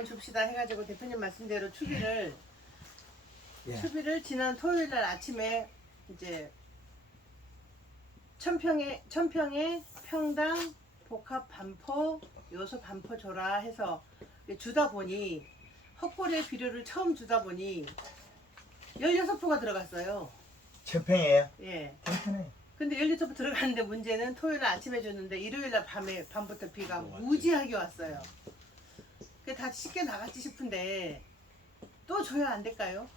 한번 줍시다 해가지고 대표님 말씀대로 추비를 예. 추비를 지난 토요일 날 아침에 이제 천평에 평당 복합 반포 요소 반포 줘라 해서 주다 보니 헛골에 비료를 처음 주다 보니 16포가 들어갔어요. 천평이에요? 예. 괜찮아요. 근데 16포 들어갔는데 문제는 토요일 날 아침에 줬는데 일요일 날 밤부터 비가 무지하게 왔어요. 그게 다 쉽게 나갔지 싶은데 또 줘야 안 될까요?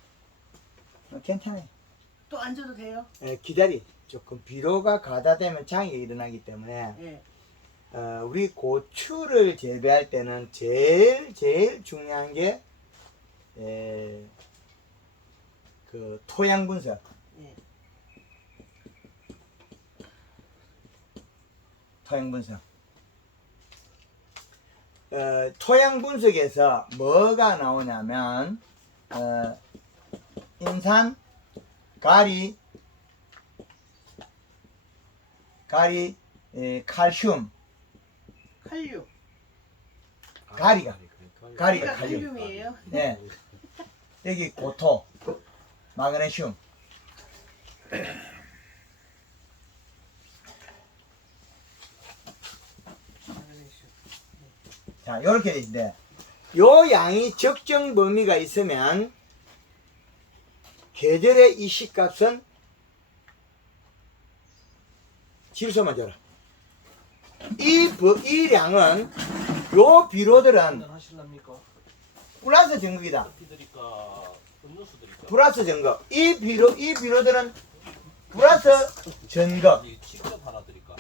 괜찮아요. 또 안 줘도 돼요? 예, 기다리. 조금 비료가 가다되면 장이 일어나기 때문에 예. 우리 고추를 재배할 때는 제일 중요한 게 그 토양 분석. 예. 토양 분석. 토양 분석에서 뭐가 나오냐면 인산, 가리, 칼슘, 칼륨. 가리가 가리가 칼륨. 칼륨이에요? 네. 여기 고토, 마그네슘. 자, 이렇게 돼 있는데, 요 양이 적정 범위가 있으면, 계절의 이 시값은 질소만 줘라. 이 량은, 요 비료들은 하실랍니까? 플러스 정극이다. 커피 드릴까? 음료수 드릴까? 플러스 정극. 이 비료들은 플러스 전극. 이 직접 하나 드릴까?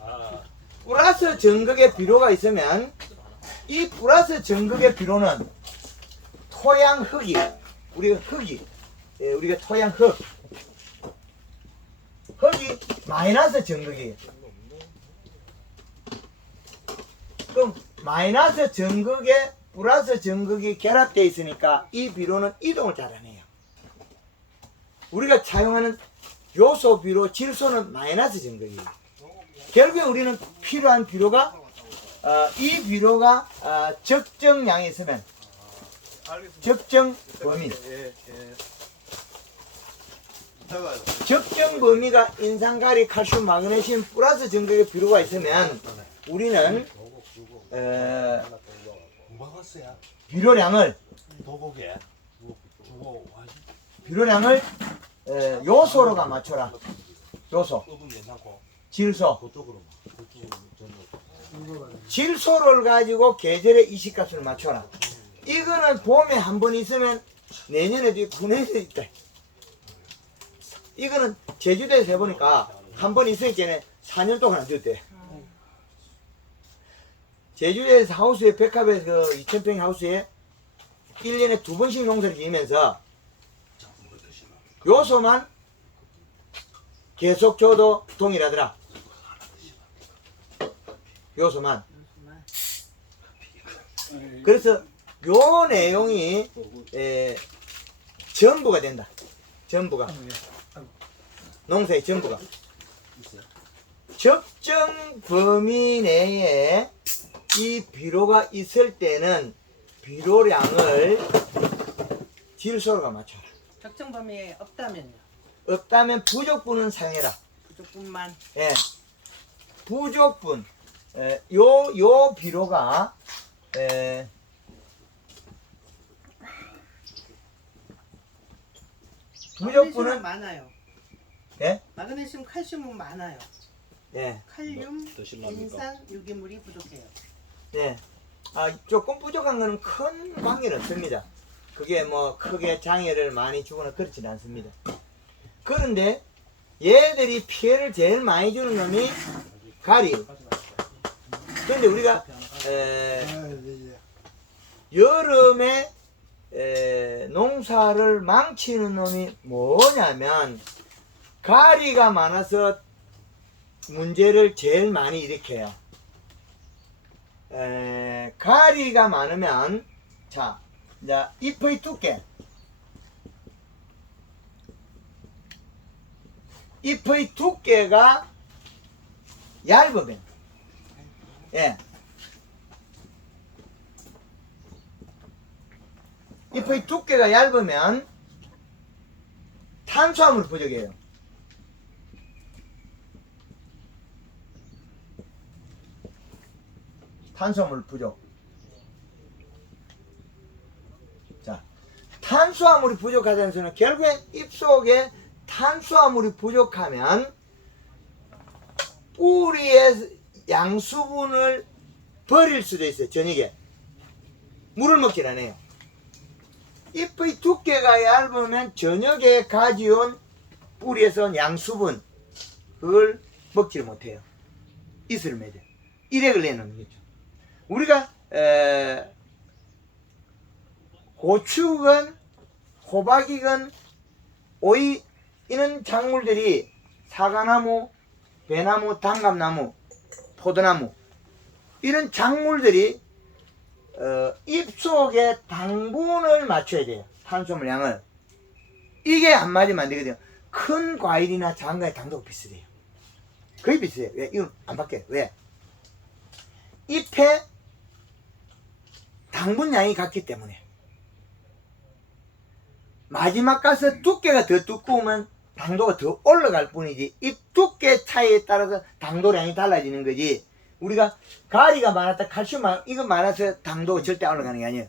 아, 플러스 전극의 비료가 있으면 이 플러스 전극의 비료는 토양 흙이 우리가 토양 흙이 마이너스 전극이에요. 그럼 마이너스 전극에 플러스 전극이 결합되어 있으니까 이 비료는 이동을 잘하네요. 우리가 사용하는 요소 비료 질소는 마이너스 전극이에요. 결국에 우리는 필요한 비료가 이 비료가 적정량이 있으면 적정 범위 적정 범위가 인산, 가리, 칼슘, 마그네슘 플러스 전극의 비료가 있으면 우리는 먹었어요. 비료량을 도곡에 주고 비료량을 요소로가 맞춰라. 요소, 읍은 괜찮고 질소. 그쪽으로 질소를 가지고 계절의 이식값을 맞춰라. 이거는 봄에 한 번 있으면 내년에도 있고 후년에도 있다. 이거는 제주도에서 해보니까 한 번 있으니까 4년 동안 안 줬대. 제주도에서 하우스에 백합에서 그 2000평 하우스에 1년에 2번씩 농사를 지으면서 요소만 계속 줘도 동일하더라. 요소만. 그래서 요 내용이 전부가 된다. 전부가. 농사의 전부가. 적정 범위 내에 이 비료가 있을 때는 비료량을 질소로가 맞춰라. 적정 범위에 없다면요? 없다면 부족분은 사용해라. 부족분만. 예. 부족분. 요 비료가 마그네슘은 부족분은 많아요. 예? 마그네슘, 칼슘은 많아요. 예. 칼륨, 드실랍니까? 인산, 유기물이 부족해요. 예. 조금 부족한 거는 큰 관계는 없습니다. 그게 뭐 크게 장애를 많이 주거나 그렇지는 않습니다. 그런데 얘들이 피해를 제일 많이 주는 놈이 가리. 그런데 우리가 여름에 농사를 망치는 놈이 뭐냐면 가리가 많아서 문제를 제일 많이 일으켜요. 가리가 많으면 자, 이제 잎의 두께, 잎의 두께가 얇으면, 예, 잎의 두께가 얇으면 탄수화물 부족이에요. 탄수화물 부족. 자, 탄수화물이 부족하다는 소리는 결국엔 잎 속에 탄수화물이 부족하면 뿌리의 양수분을 버릴 수도 있어요. 저녁에 물을 먹질 않아요. 잎의 두께가 얇으면 저녁에 가져온 뿌리에서 온 양수분 그걸 먹지를 못해요. 이슬을 맺어요. 일액을 내놓는 거죠. 우리가 고추건 호박이건 오이 이런 작물들이 사과나무, 배나무, 단감나무, 포도나무 이런 작물들이 잎 속에 당분을 맞춰야 돼요. 탄수화물 양을. 이게 안 맞으면 안 되거든요. 큰 과일이나 작은 과일 당도가 비슷해요. 거의 비슷해요. 왜? 이건 안 바뀌어요. 왜? 잎에 당분 양이 같기 때문에. 마지막 가서 두께가 더 두꺼우면 당도가 더 올라갈 뿐이지 잎 두께 차이에 따라서 당도량이 달라지는 거지. 우리가 가리가 많았다 칼슘 이거 많아서 당도가 절대 올라가는 게 아니에요.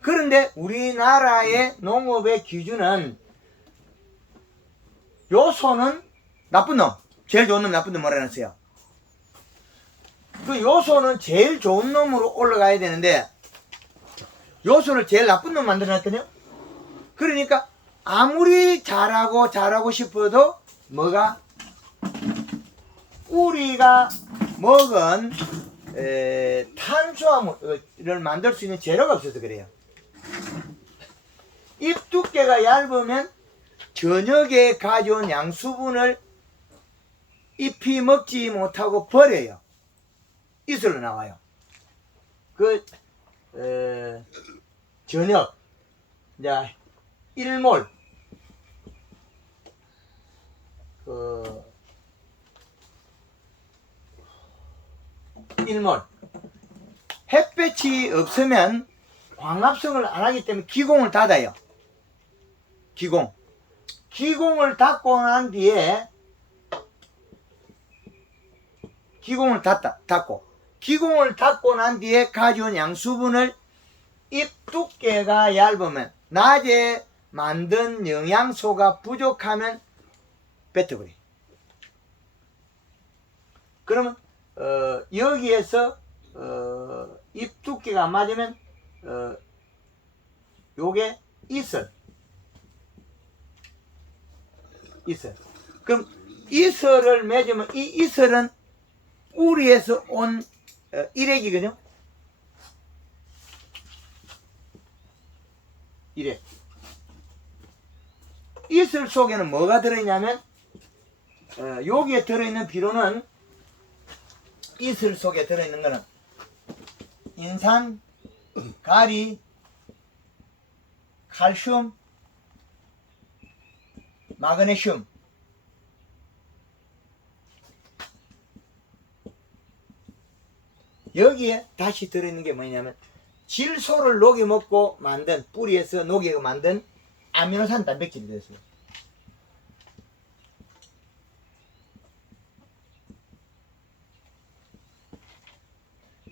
그런데 우리나라의 농업의 기준은 요소는 나쁜 놈, 제일 좋은 놈, 나쁜 놈 뭐라 해놨어요. 그 요소는 제일 좋은 놈으로 올라가야 되는데 요소를 제일 나쁜 놈 만들어놨거든요. 그러니까 아무리 잘하고 싶어도 뭐가 우리가 먹은 탄수화물을 만들 수 있는 재료가 없어서 그래요. 잎 두께가 얇으면 저녁에 가져온 양수분을 잎이 먹지 못하고 버려요. 이슬로 나와요. 저녁 이제 1몰 1몰 햇볕이 없으면 광합성을 안 하기 때문에 기공을 닫아요. 기공을 닫고 난 뒤에 기공을 닫고 난 뒤에 가져온 양수분을 잎 두께가 얇으면 낮에 만든 영양소가 부족하면 뱉어버려. 그러면 여기에서 잎 두께가 안 맞으면 요게 이슬. 그럼 이슬을 맺으면 이 이슬은 뿌리에서 온 일액이거든요. 일액. 이슬 속에는 뭐가 들어있냐면 여기에 들어있는 비료는 이슬 속에 들어있는 거는 인산, 가리, 칼슘, 마그네슘, 여기에 다시 들어있는 게 뭐냐면 질소를 녹여 먹고 만든 뿌리에서 녹여 만든 아미노산 단백질이 들어있어요.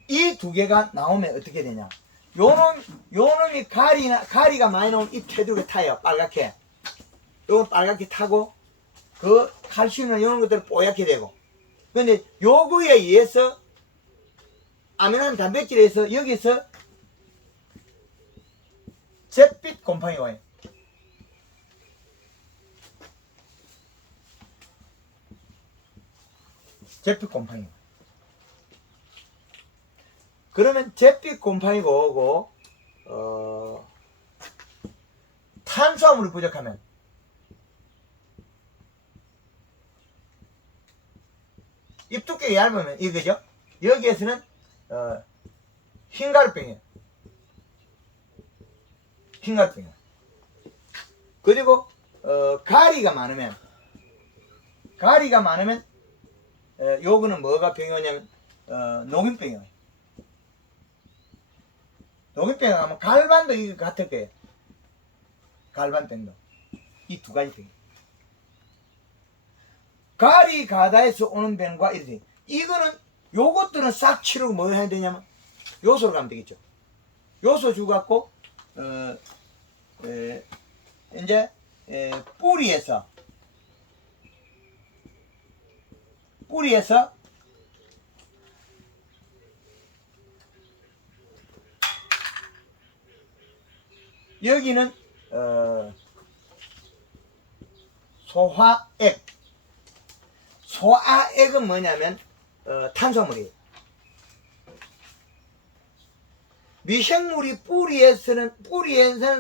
이 두 개가 나오면 어떻게 되냐? 요놈이 가리가 많이 나오면 잎 테두리가 타요. 빨갛게. 요건 빨갛게 타고 그 칼슘이나 이런 것들은 뽀얗게 되고. 근데 요거에 의해서 아미노산 단백질에 의해서 여기서 잿빛 곰팡이 와요. 잿빛 곰팡이. 그러면 잿빛 곰팡이가 오고 탄수화물이 부족하면 잎 두께가 얇으면 이거죠. 여기에서는 흰가루병이에요. 흰가루병이에요. 그리고 가리가 많으면 요거는 뭐가 병이 오냐면 녹균병이에요. 녹균병이 가면 갈반도 이거 같을 거예요. 갈반병도. 이 두 가지 병. 가리 가다에서 오는 병과 이렇게. 이거는 요것들은 싹 치료고 뭐 해야 되냐면 요소로 가면 되겠죠. 요소 주갖고 이제 뿌리에서 여기는 소화액. 소화액은 뭐냐면 탄수화물이에요. 미생물이 뿌리에서는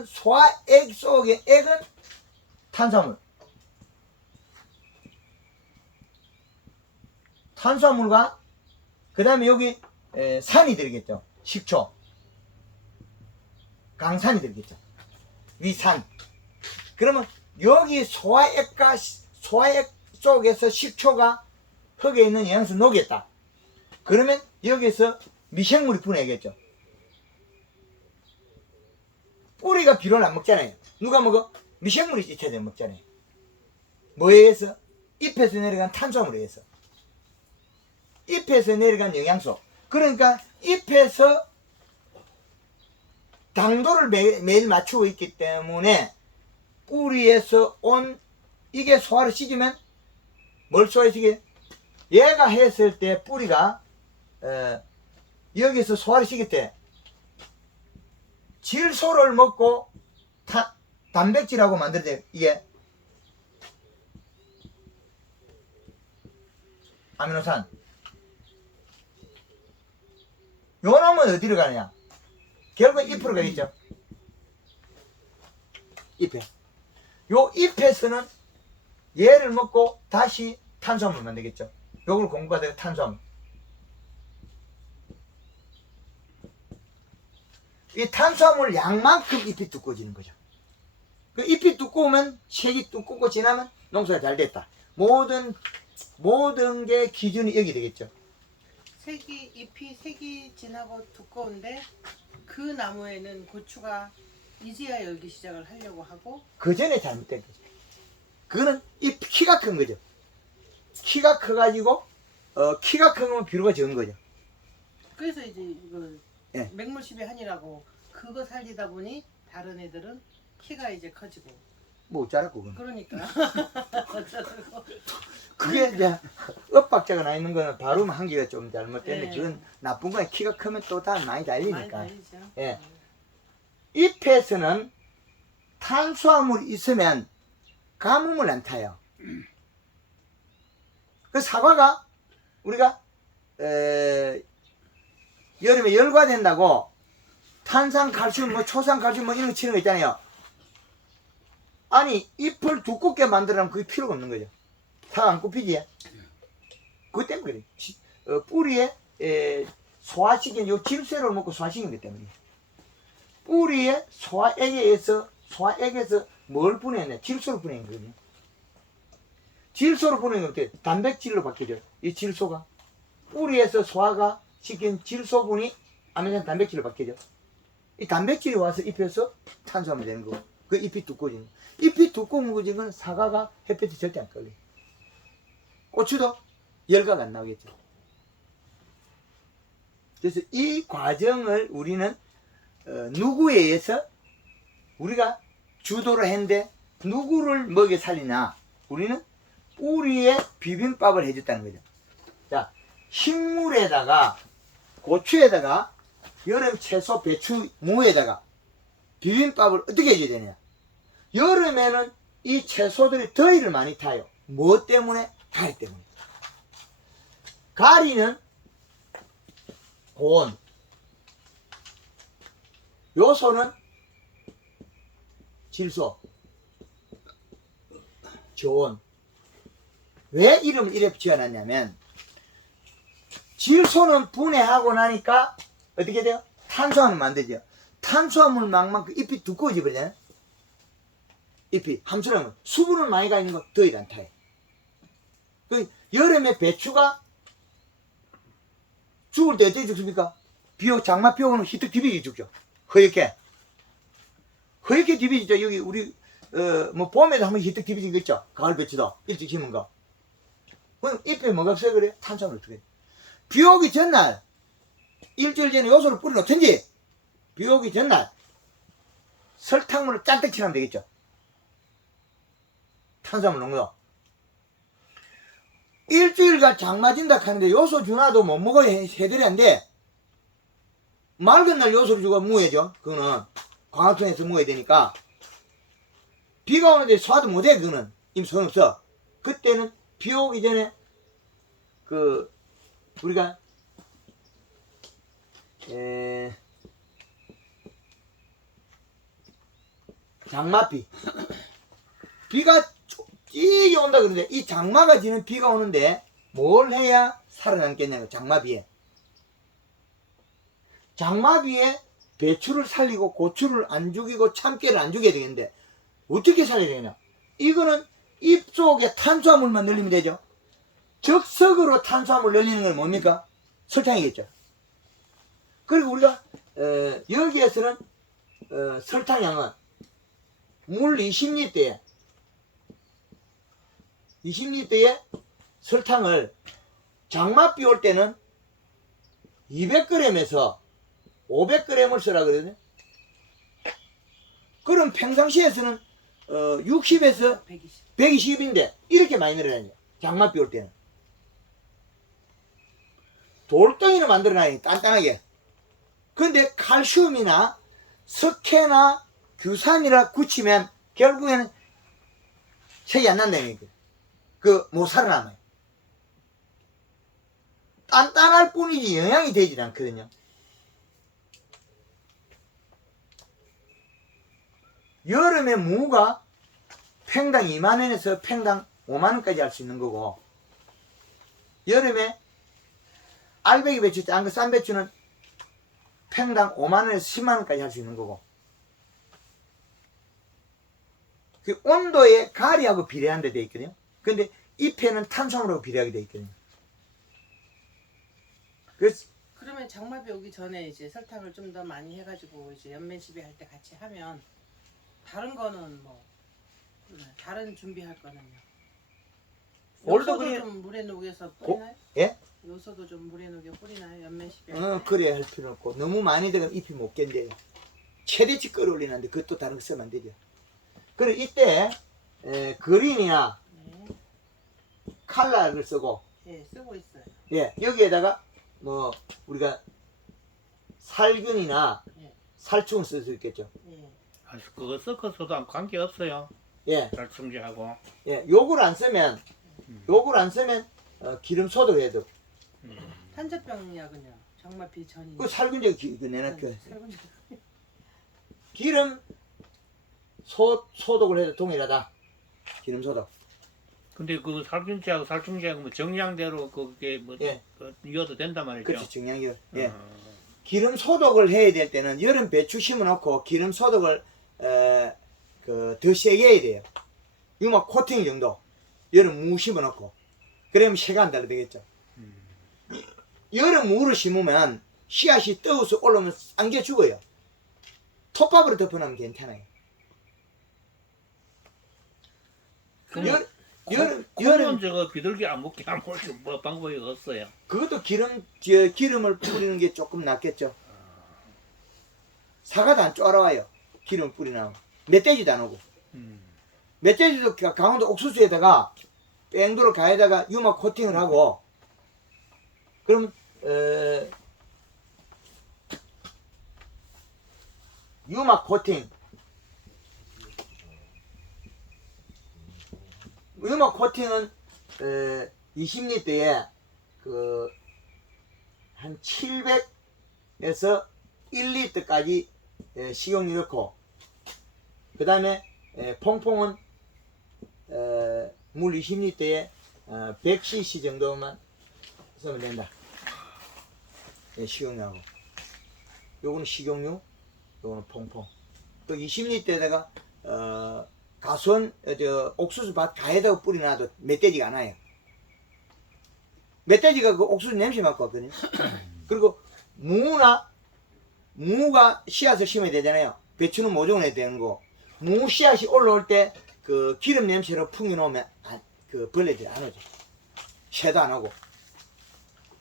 소화액 속의 액은 탄수화물. 탄수화물과 그 다음에 여기 산이 들겠죠. 식초. 강산이 들겠죠. 위산. 그러면 여기 소화액 속에서 식초가 흙에 있는 영양소 녹였다. 그러면 여기서 미생물이 분해하겠죠. 뿌리가 비료를 안 먹잖아요. 누가 먹어? 미생물이 찢혀져 먹잖아요. 뭐에 의해서? 잎에서 내려간 탄수화물에 의해서. 잎에서 내려간 영양소. 그러니까 잎에서 당도를 매일 맞추고 있기 때문에 뿌리에서 온 이게 소화를 시키면 뭘 소화시키게? 얘가 했을 때 뿌리가 여기서 소화를 시킬 때 질소를 먹고 단백질하고 만들어져. 이게 아미노산. 요 놈은 어디로 가느냐? 결국 잎으로 가겠죠. 잎에. 요 잎에서는 얘를 먹고 다시 탄수화물 만들겠죠. 요걸 공부하다가 탄수화물. 이 탄수화물 양만큼 잎이 두꺼워지는 거죠. 그 잎이 두꺼우면 색이 두껍고 진하면 농사가 잘 됐다. 모든 게 기준이 여기 되겠죠. 잎이 색이 진하고 두꺼운데 그 나무에는 고추가 이제야 열기 시작을 하려고 하고 그 전에 잘못된 거죠. 그거는 잎 키가 큰 거죠. 키가 커가지고 키가 큰 거면 비료가 적은 거죠. 그래서 이제 이걸 예. 맹물 시비하니라고 그거 살리다 보니 다른 애들은 키가 이제 커지고 뭐 어쩌라고 그건. 그러니까 그게 이제 엇박자가 나 있는 거는 발음 한계가 좀 잘못됐는데 예. 그건 나쁜 거야. 키가 크면 또 다 많이 많이 달리니까. 다르죠. 예. 잎에서는 탄수화물이 있으면 가뭄을 안 타요. 그 사과가 우리가 여름에 열과된다고 탄산 칼슘 뭐 초산 칼슘 뭐 이런 거 치는 거 있잖아요. 아니 잎을 두껍게 만들려면 그게 필요가 없는 거죠. 사과 안 굽히지? 그것 때문에 그래. 뿌리에 소화시킨 요 질소를 먹고 소화시킨 것 때문에. 뿌리에 소화액에서 뭘 분해했냐? 질소를 분해한 거거든요. 질소를 분해한 건 어떻게? 단백질로 바뀌죠. 이 질소가 뿌리에서 소화가 시킨 질소분이 아미노산 단백질로 바뀌죠. 이 단백질이 와서 잎에서 탄수화물이 되는 거고, 그 잎이 두꺼워지는 거. 잎이 두꺼워진 건 사과가 햇볕이 절대 안 걸려요. 고추도 열과가 안 나오겠죠. 그래서 이 과정을 우리는 누구에 의해서 우리가 주도를 했는데 누구를 먹여 살리나? 우리는 뿌리에 비빔밥을 해줬다는 거죠. 자, 식물에다가 고추에다가 여름 채소, 배추, 무에다가 비빔밥을 어떻게 해줘야 되냐? 여름에는 이 채소들이 더위를 많이 타요. 뭐 때문에? 가리 때문에. 가리는 고온, 요소는 질소, 저온. 왜 이름을 이렇게 지어놨냐면 질소는 분해하고 나니까 어떻게 돼요? 탄수화물 만들죠. 탄수화물 만큼 잎이 두꺼워져 버리잖아요. 잎이 함수라면 수분을 많이 가 있는 거 더위를 안 타요. 그 여름에 배추가 죽을 때 어떻게 죽습니까? 장마 비 오면 히뜩 디비게 죽죠. 허옇게 디비지죠. 여기 우리 뭐 봄에도 한번 히뜩 디비진 거 있죠. 가을 배추도 일찍 심은 거. 그럼 잎에 뭐가 없어요 그래? 탄수화물 어떻게 해? 비 오기 전날 일주일 전에 요소를 뿌려놓든지 비 오기 전날 설탕물을 잔뜩 칠하면 되겠죠. 탄수화물 농도. 일주일간 장 맞은다 하는데 요소 주나도 못 먹어야 해드려야하는데 맑은 날 요소를 주고 무해죠. 그거는 광합성에서 무해야 되니까 비가 오는데 소화도 못해. 그거는 임 소용없어. 그때는 비 오기 전에 우리가 장마비 비가 찌게 온다 그러는데 이 장마가 지는 비가 오는데 뭘 해야 살아남겠냐고. 장마비에 배추를 살리고 고추를 안 죽이고 참깨를 안 죽여야 되겠는데 어떻게 살려야 되냐. 이거는 잎 속에 탄수화물만 늘리면 되죠. 적석으로 탄수화물 늘리는 건 뭡니까? 설탕이겠죠. 그리고 우리가 여기에서는 설탕량은 물 20리터에 설탕을 장맛비 올 때는 200g에서 500g을 쓰라 그러거든요. 그럼 평상시에서는 60에서 120인데 이렇게 많이 늘어나요. 장맛비 올 때는. 돌덩이를 만들어놔요. 단단하게. 근데 칼슘이나 석회나 규산이라 굳히면 결국에는 색이 안 난다니까. 못 살아남아요. 단단할 뿐이지 영양이 되질 않거든요. 여름에 무가 팽당 2만원에서 팽당 5만원까지 할 수 있는 거고, 여름에 알배기 배추, 싼 배추는 팽당 5만원에서 10만원까지 할 수 있는 거고, 그 온도에 가리하고 비례한 데 돼 있거든요. 근데 잎에는 탄수화물하고 비례하게 돼 있거든요. 그러면 장마비 오기 전에 이제 설탕을 좀 더 많이 해가지고 이제 연면시비 할 때 같이 하면 다른 거는 뭐 다른 준비할 거는요. 올도 요소도 그냥 좀 물에 녹여서 뿌리나요? 예? 요소도 좀 물에 녹여 뿌리나요? 연면시비 그래 할 필요 없고, 너무 많이 들어가면 잎이 못 견뎌요. 최대치 끌어올리는데 그것도 다른 거 쓰면 안 되죠. 그리고 이때 그린이나 네. 칼라를 쓰고, 예, 쓰고 있어요. 예, 여기에다가 뭐 우리가 살균이나 예. 살충을 쓸 수 있겠죠. 예. 그거 섞어서도 관계 없어요. 예, 잘 충지하고. 예, 요걸 안 쓰면 기름 소독해야 돼. 탄저병 약은요. 장마비 전이. 그 살균제 내놨게. 살균제. 기름 소독을 해도 동일하다. 기름 소독. 근데 그 살균제하고 살충제하고 뭐 정량대로 그게 뭐 예. 이어도 된단 말이죠. 그렇지, 정량이. 예. 어. 기름 소독을 해야 될 때는 여름 배추 심어놓고 기름 소독을 더 세게 해야 돼요. 유막 코팅 정도. 여름 무 심어놓고. 그러면 새가 안 달라 되겠죠. 여름 무를 심으면 씨앗이 떠서 올라오면 안개 죽어요. 톱밥으로 덮어놓으면 괜찮아요. 여름 저거 비둘기 안 먹게 안 먹게 뭐 방법이 없어요. 그것도 기름을 뿌리는 게 조금 낫겠죠. 사과도 안 쫄아와요. 기름을 뿌리나. 멧돼지도 안 오고. 멧돼지도 강원도 옥수수에다가 뺑도를 가에다가 유막 코팅을 하고, 그럼 유막 코팅은 그 20리터에 한 700에서 1리터까지 식용유 넣고, 그 다음에 퐁퐁은 물 20리터에 100cc 정도만 쓰면 된다. 식용유하고. 요거는 식용유, 요거는 퐁퐁. 또 20리터에다가 가수원 옥수수 밭 가에다가 뿌려놔도 멧돼지가 안 와요. 멧돼지가 그 옥수수 냄새 맡고 왔거든요. 그리고 무가 씨앗을 심어야 되잖아요. 배추는 모종을 해야 되는 거. 무씨앗이 올라올 때 그 기름 냄새로 풍겨 놓으면 그 벌레들이 안 오죠. 새도 안 오고.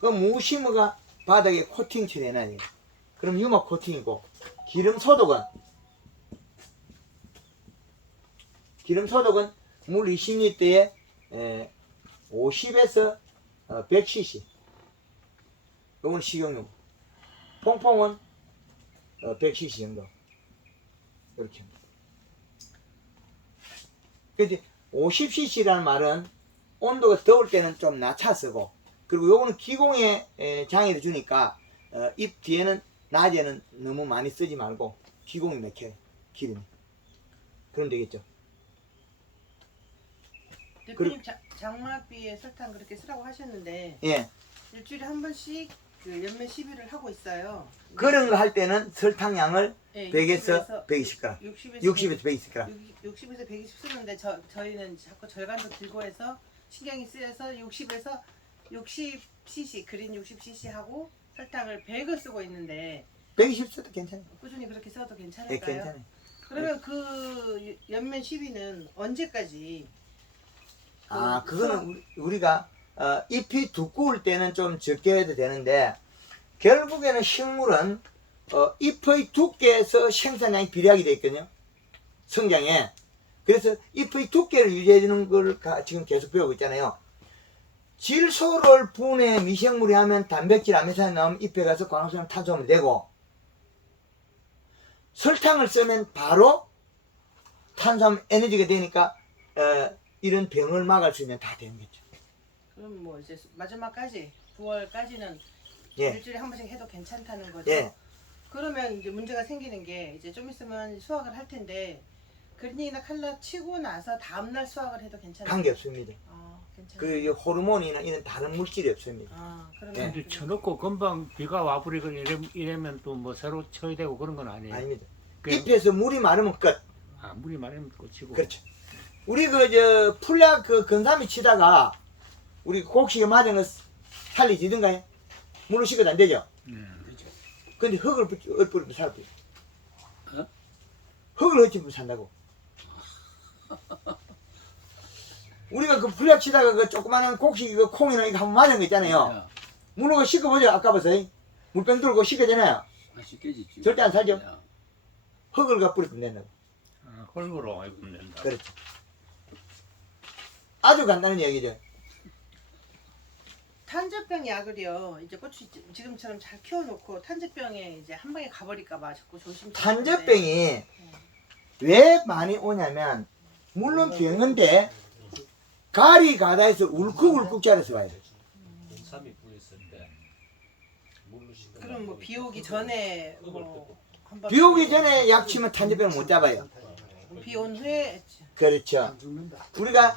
그 무심어가 바닥에 코팅 처리해놔야 돼요. 그럼 유막 코팅이고, 기름 소독은 물 20리터에 50에서 100cc. 이건 식용유. 퐁퐁은 100cc 정도. 이렇게 합니다. 근데 50cc라는 말은 온도가 더울 때는 좀 낮춰 쓰고, 그리고 요거는 기공에 장애를 주니까 잎 뒤에는 낮에는 너무 많이 쓰지 말고 기공이 맥혀요. 기름이. 그럼 되겠죠. 대표님 장마비에 설탕 그렇게 쓰라고 하셨는데 예. 일주일에 한 번씩 그 연면 시비를 하고 있어요. 그런 거 할 때는 설탕량을 네, 100에서 120g, 60에서 120g. 60에서 120 쓰는데 저희는 자꾸 절간도 들고 해서 신경이 쓰여서 60에서 60cc 그린 60cc 하고 설탕을 100을 쓰고 있는데 120 써도 괜찮아요. 꾸준히 그렇게 써도 예, 괜찮을까요? 괜찮아요. 그러면 그 연면 시비는 언제까지? 그거는 우리가 잎이 두꺼울 때는 좀 적게 해도 되는데, 결국에는 식물은 잎의 두께에서 생산량이 비례하게 되어 있거든요. 성장에. 그래서 잎의 두께를 유지해 주는 걸 지금 계속 배우고 있잖아요. 질소를 분해 미생물이 하면 단백질 아미노산이 나오면 잎에 가서 광합성을 탄소하면 되고, 설탕을 쓰면 바로 탄수화물 에너지가 되니까 이런 병을 막을 수 있는 다 되는 거죠. 그럼 뭐 이제 마지막까지 9월까지는 예. 일주일에 한 번씩 해도 괜찮다는 거죠. 예. 그러면 이제 문제가 생기는 게 이제 좀 있으면 수확을 할 텐데 그린이나 칼라 치고 나서 다음날 수확을 해도 괜찮아요? 관계 없습니다. 괜찮아요. 그 호르몬이나 이런 다른 물질이 없습니다. 그러면 예. 근데 쳐놓고 금방 비가 와버리고 이러면 또 뭐 새로 쳐야 되고 그런 건 아니에요. 아닙니다. 그냥- 잎에서 물이 마르면 끝. 물이 마르면 꽂히고. 그렇죠. 우리 풀약 건삼이 치다가 우리 곡식에 맞은 거 살리지든가 물로 씻어도 안 되죠. 근데 흙을 뿌리면 살아요. 어? 흙을 얹히면 산다고. 우리가 그 풀약 치다가 그 조그마한 곡식 콩이나 이거 한번 맞은 거 있잖아요. 물로 씻어보죠. 아까 봐서 물병 들고 씻어잖아요. 맛있겠지. 절대 안 살죠. 흙을 가 뿌리면 된다고. 흙으로 해보면 된다. 그렇죠. 아주 간단한 얘기죠. 탄저병 약을요. 이제 고추 지금처럼 잘 키워놓고 탄저병에 이제 한 방에 가버릴까봐 자꾸 조심. 탄저병이 왜 많이 오냐면, 물론 병인데 가리 가다에서 울컥울컥 자라서 와요. 인삼이 뿌렸을 때 물로 씻어. 그럼 뭐 비 오기 전에 한번 비 오기 전에 약 치면 탄저병을 못 잡아요. 비 온 후에 그렇죠. 우리가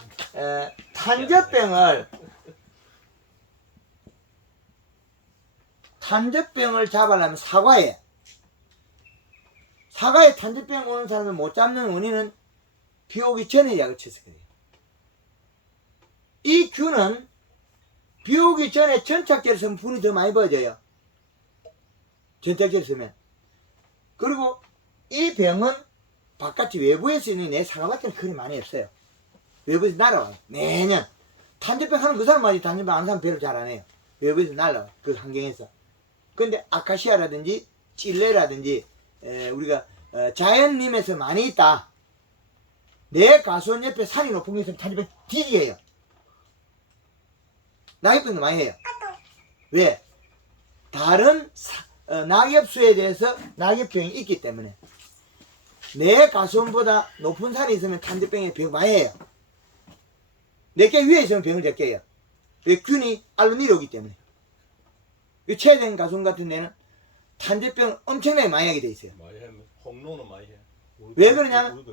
탄저병을 잡으려면 사과에 탄저병 오는 사람을 못 잡는 원인은 비 오기 전에 약을 쳐서 그래요. 이 균은 비 오기 전에 전착제를 쓰면 분이 더 많이 벌어져요. 전착제를 쓰면. 그리고 이 병은 바깥에 외부에서 있는 내 사과밭에는 그리 많이 없어요. 외부에서 날아와요. 매년. 탄저병 하는 그 사람만이 탄저병 하는 사람 별로 잘 안 해요. 외부에서 날아와요. 그 환경에서. 근데 아카시아라든지 찔레라든지 우리가 자연림에서 많이 있다. 내 가수원 옆에 산이 높은 곳에서 탄저병 뒤지게 해요. 낙엽병도 많이 해요. 왜? 다른 낙엽수에 대해서 낙엽병이 있기 때문에. 내 가수원보다 높은 산이 있으면 탄저병에 병 많이 해요. 내게 위에 있으면 병을 적게 해요. 왜? 균이 알로 내려오기 때문에. 이 최대한 가수원 같은 데는 탄저병을 엄청나게 많이 하게 돼 있어요. 많이 해. 홍로는 많이 해. 왜 그러냐면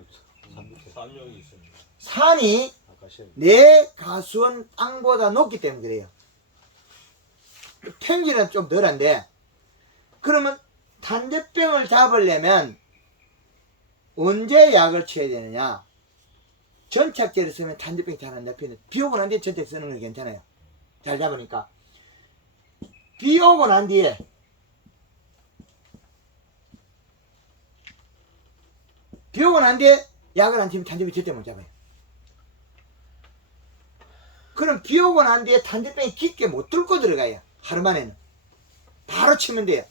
산용이 있습니다. 산이 아카시아. 내 가수원 땅보다 높기 때문에 그래요. 평지는 좀 덜한데, 그러면 탄저병을 잡으려면 언제 약을 쳐야 되느냐? 전착제를 쓰면 탄저병이 잘 안 잡히는데, 비 오고 난 뒤에 전착 쓰는 건 괜찮아요. 잘 잡으니까. 비 오고 난 뒤에 약을 안 치면 탄저병 절대 못 잡아요. 그럼 비 오고 난 뒤에 탄저병이 깊게 못 뚫고 들어가요. 하루 만에는. 바로 치면 돼요.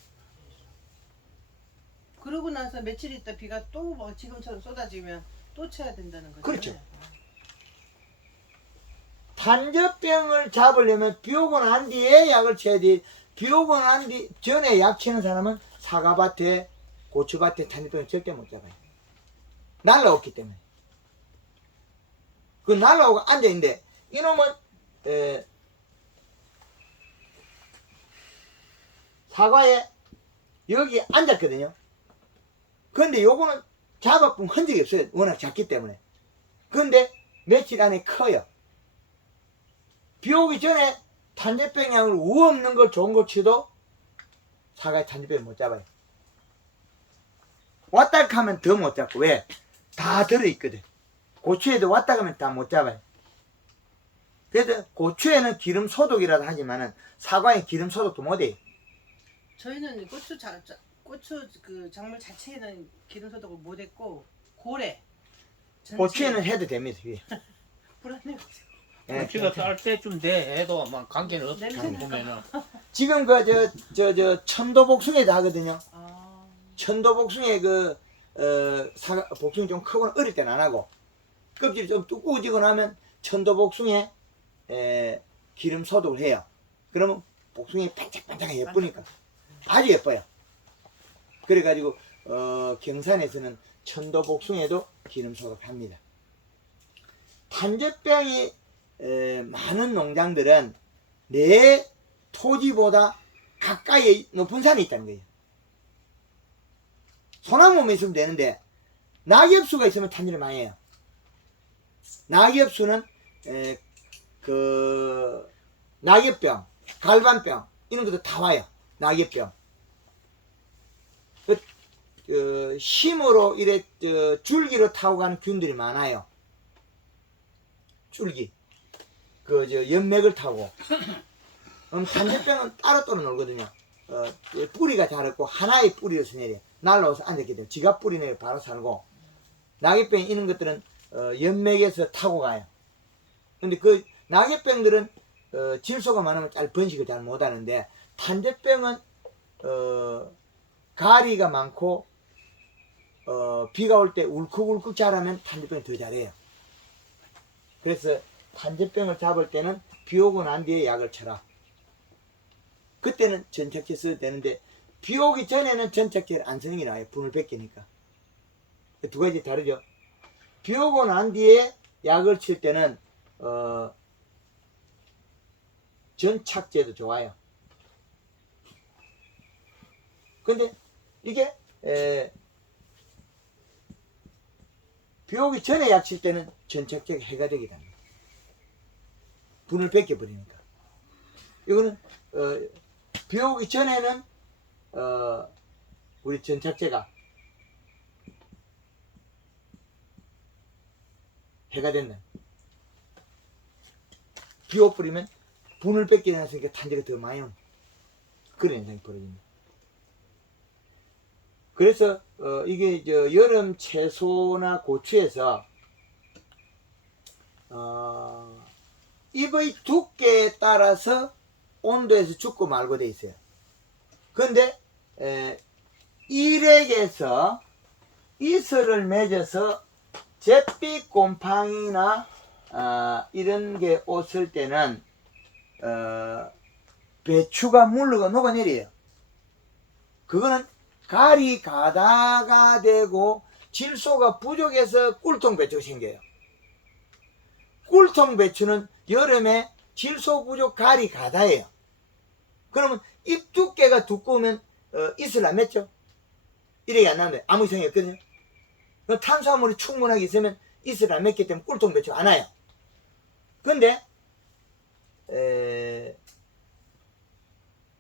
그러고 나서 며칠 있다 비가 또 뭐 지금처럼 쏟아지면 또 쳐야 된다는 거죠. 그렇죠. 탄저병을 잡으려면 비 오고 난 뒤에 약을 쳐야 돼. 비 오고 난 뒤 전에 약 치는 사람은 사과밭에 고추밭에 탄저병을 절대 못 잡아요. 날라오기 때문에. 그 날라오고 앉아있는데 이놈은 사과에 여기 앉았거든요. 그런데 요거는 잡아본 흔적이 없어요. 워낙 작기 때문에. 그런데 며칠 안에 커요. 비 오기 전에 탄저병 약을 우 없는 걸 좋은 걸 치도 사과에 탄저병을 못 잡아요. 왔다 가면 더 못 잡고. 왜? 다 들어있거든. 고추에도 왔다 가면 다 못 잡아요. 그래서 고추에는 기름 소독이라도 하지만은 사과에 기름 소독도 못해요. 저희는 고추 그 작물 자체에는 기름 소독을 못했고 고래. 고추에는 해도 됩니다. 그게. 불안해. 예. 고추가 쌀 때쯤 돼 해도 막 관계는 없어. 냄새 보면은. 지금 천도복숭이도 하거든요. 아, 천도복숭이 사과 복숭이 좀 크거나 어릴 때는 안 하고 껍질이 좀 두꺼워지고 나면 천도복숭이에 기름 소독을 해요. 그러면 복숭이 반짝반짝하게 예쁘니까 아주 예뻐요. 그래가지고 경산에서는 천도복숭이에도 기름 소독합니다. 탄저병이 많은 농장들은 내 토지보다 가까이 높은 산이 있다는 거예요. 소나무만 있으면 되는데 낙엽수가 있으면 탄저를 많이 해요. 낙엽수는 낙엽병, 갈반병 이런 것도 다 와요. 낙엽병. 힘으로 이래 줄기로 타고 가는 균들이 많아요. 줄기. 연맥을 타고. 탄저병은 따로따로 놀거든요. 뿌리가 자랐고 하나의 뿌리로서 내려 날라와서 앉았기 때문에 지가 뿌리 내려 바로 살고, 낙엽병 이런 것들은 연맥에서 타고 가요. 근데 그 낙엽병들은 질소가 많으면 잘 번식을 잘 못하는데 탄저병은 가리가 많고 비가 올 때 울컥울컥 자라면 탄저병이 더 잘해요. 그래서 탄저병을 잡을 때는 비 오고 난 뒤에 약을 쳐라. 그때는 전착제 써도 되는데 비 오기 전에는 전착제를 안 쓰는 게 나아요. 분을 뺏기니까. 두 가지 다르죠. 비 오고 난 뒤에 약을 칠 때는 전착제도 좋아요. 근데 이게 비 오기 전에 약 칠 때는 전착제가 해가 되게 됩니다. 분을 뺏겨버리니까. 이거는 비 오기 전에는 우리 전착제가 해가 된다. 비 오버리면 분을 뺏기지 않으니까 탄저가 더 많이 오는 그런 현상이 벌어집니다. 그래서 이게 여름 채소나 고추에서 잎의 두께에 따라서 온도에서 죽고 말고 돼 있어요. 그런데 일액에서 이슬을 맺어서 잿빛 곰팡이나 이런 게 없을 때는 배추가 물러가 녹아내려요. 그거는 가리 가다가 되고 질소가 부족해서 꿀통 배추가 생겨요. 꿀통 배추는 여름에 질소 부족 가리 가다예요. 그러면 잎 두께가 두꺼우면 이슬 안 맺죠? 이래가 안 나는데 아무 이상이 없거든요. 탄수화물이 충분하게 있으면 이슬 안 맺기 때문에 꿀통 배추가 안 와요. 근데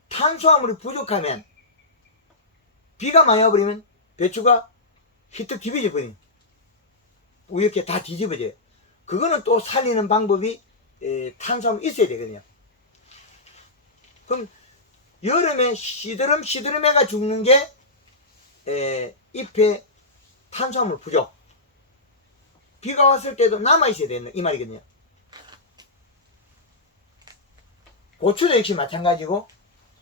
탄수화물이 부족하면 비가 많이 와버리면 배추가 휘떡 뒤집어져 버리니 이렇게 다 뒤집어져요. 그거는 또 살리는 방법이 탄수화물이 있어야 되거든요. 그럼 여름에 시드름시드름해가 죽는 게 잎에 탄수화물 부족. 비가 왔을 때도 남아있어야 되는 이 말이거든요. 고추도 역시 마찬가지고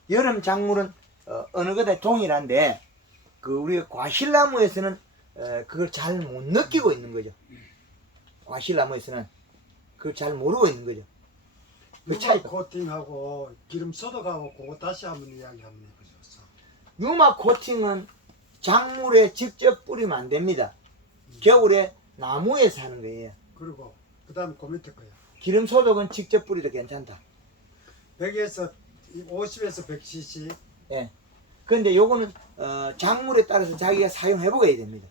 여름 작물은 어느 거다 동일한데 우리가 과실나무에서는 그걸 잘 못 느끼고 있는 거죠. 과실나무에서는 그걸 잘 모르고 있는 거죠. 그 유막 차이가. 코팅하고 기름 소독하고 그거 다시 한번 이야기 한번 해보셨어. 유막 코팅은 작물에 직접 뿌리면 안 됩니다. 겨울에 나무에 사는 거예요. 그리고 그 다음에 그 밑에 거야. 기름 소독은 직접 뿌리도 괜찮다. 100에서 50에서 100cc. 예. 근데 요거는 작물에 따라서 자기가 사용해보고 해야 됩니다.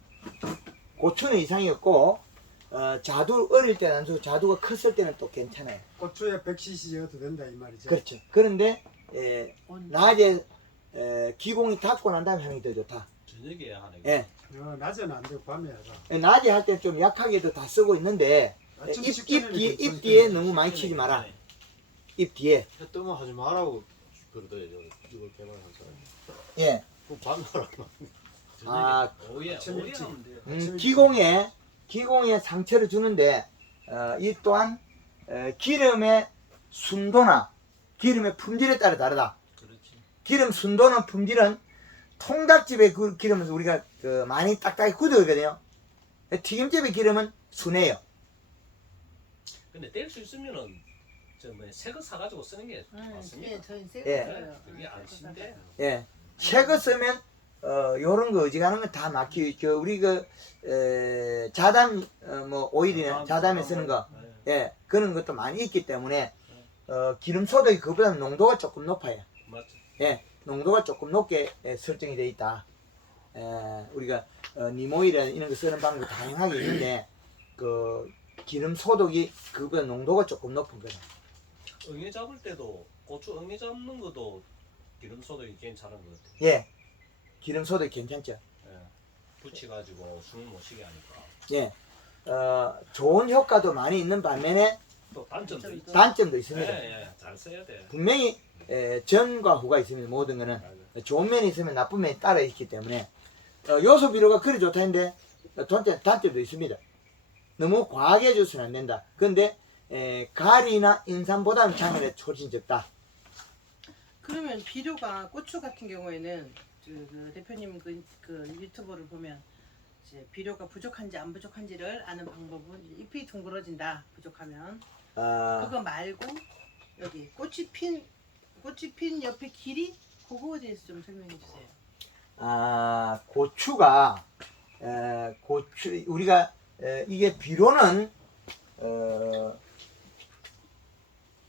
고추는 이상이 없고 자두 어릴 때는 안 좋고 자두가 컸을 때는 또 괜찮아요. 고추에 100cc 넣어도 된다 이 말이죠. 그렇죠. 그런데 온- 낮에 기공이 닫고 난 다음에 하는 게 더 좋다. 저녁에 하는 게. 예. 낮에는 안 되고 밤에 하라. 낮에 할 때 좀 약하게도 다 쓰고 있는데 아침 잎 식전에는 뒤에 괜찮겠네. 너무 많이 치지 마라. 잎 뒤에. 해 뜨면 하지 말라고 그러더래요. 이걸 개발한 사람. 예. 그 밤에 하라고. 아, 오예 아침 오예 일찍. 하면 돼요. 아침 기공에 상처를 주는데 이 또한 기름의 순도나 기름의 품질에 따라 다르다. 그렇지. 기름 순도나 품질은 통닭집의 그 기름은 우리가 많이 딱딱히 굳어거든요. 튀김집의 기름은 순해요. 근데 뗄 수 있으면은 새거 사가지고 쓰는 게 맞습니다. 예, 저희 새 예. 거예요. 그게 안심돼. 예. 새거 쓰면 요런 거 어지간한 건 다 막히죠. 우리 자담 뭐 오일이나 자담에 쓰는 거, 예, 그런 것도 많이 있기 때문에 기름 소독이 그보다 농도가 조금 높아요. 맞죠. 예, 농도가 조금 높게 설정이 되어 있다. 우리가 니모일이나 이런 거 쓰는 방법이 다양하게 있는데 기름 소독이 그보다 농도가 조금 높은 거다. 응애 잡을 때도 고추 응애 잡는 것도 기름 소독이 괜찮은 것 같아요. 예, 기름 소독이 괜찮죠. 예. 붙여가지고 숨을 못 쉬게 하니까. 예, 좋은 효과도 많이 있는 반면에 또 단점도 있죠. 단점도 있습니다. 예, 잘 써야 돼. 분명히 전과 후가 있습니다. 모든 거는 좋은 면이 있으면 나쁜 면이 따라 있기 때문에 요소 비료가 그리 좋다 했는데 단점도 있습니다. 너무 과하게 해줘서는 안 된다. 그런데 가리나 인삼보다는 장열에 훨씬 적다. 그러면 비료가 고추 같은 경우에는 그 대표님 그 유튜버를 보면 이제 비료가 부족한지 안 부족한지를 아는 방법은 이제 잎이 둥그러진다 부족하면 그거 말고 여기 꽃이 핀 옆에 길이 그거에 대해서 좀 설명해 주세요. 고추가 우리가 이게 비료는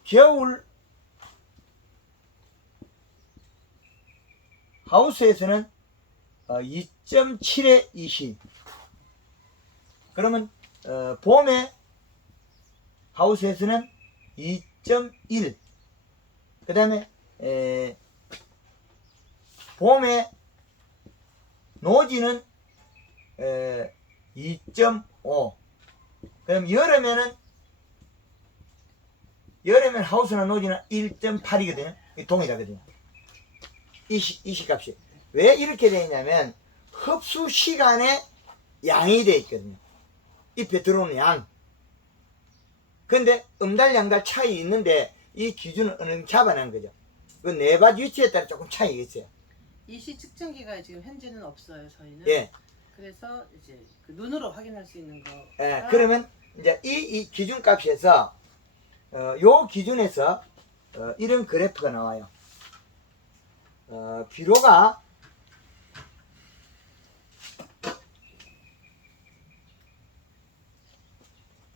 겨울 하우스에서는 2.7에 20. 그러면 봄에 하우스에서는 2.1. 그 다음에 봄에 노지는 2.5. 그럼 여름에는 하우스나 노지는 1.8이거든요. 동일하거든요. 이 시값이. 왜 이렇게 되어 있냐면 흡수 시간에 양이 되어 있거든요. 잎에 들어오는 양. 근데 음달 양달 차이 있는데 이 기준은 어느 정도 잡아내는 거죠. 그 네밭 위치에 따라 조금 차이가 있어요. 이시 측정기가 지금 현재는 없어요 저희는. 예. 그래서 이제 그 눈으로 확인할 수 있는 거. 예. 그러면 이제 이 기준 값에서 요 기준에서 이런 그래프가 나와요. 비료가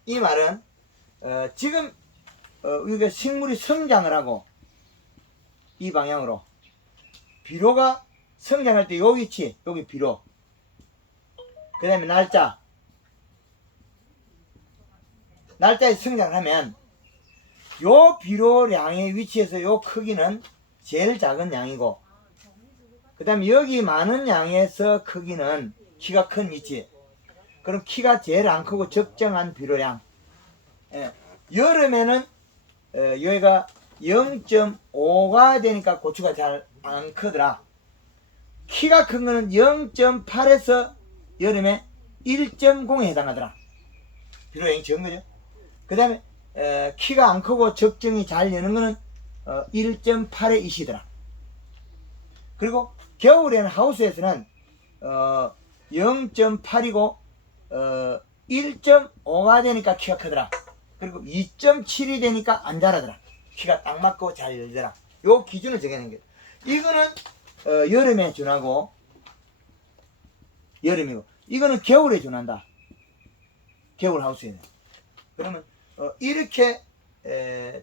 이 말은 지금 우리가 식물이 성장을 하고 이 방향으로 비료가 성장할 때 요 위치 여기 비료 그 다음에 날짜에 성장을 하면 요 비료량의 위치에서 요 크기는 제일 작은 양이고 그 다음에 여기 많은 양에서 크기는 키가 큰 위치. 그럼 키가 제일 안 크고 적정한 비료량. 예. 여름에는 여기가 0.5가 되니까 고추가 잘 안 크더라. 키가 큰 거는 0.8에서 여름에 1.0에 해당하더라. 비료량이 적은 거죠. 그 다음에 키가 안 크고 적정히 잘 여는 거는 1.8의 이시더라. 그리고 겨울에는 하우스에서는 0.8이고 1.5가 되니까 키가 크더라. 그리고 2.7이 되니까 안 자라더라. 키가 딱 맞고 잘 열더라. 요 기준을 정해놓은 거예요. 이거는 여름에 준하고 여름이고, 이거는 겨울에 준한다. 겨울 하우스에는. 그러면 이렇게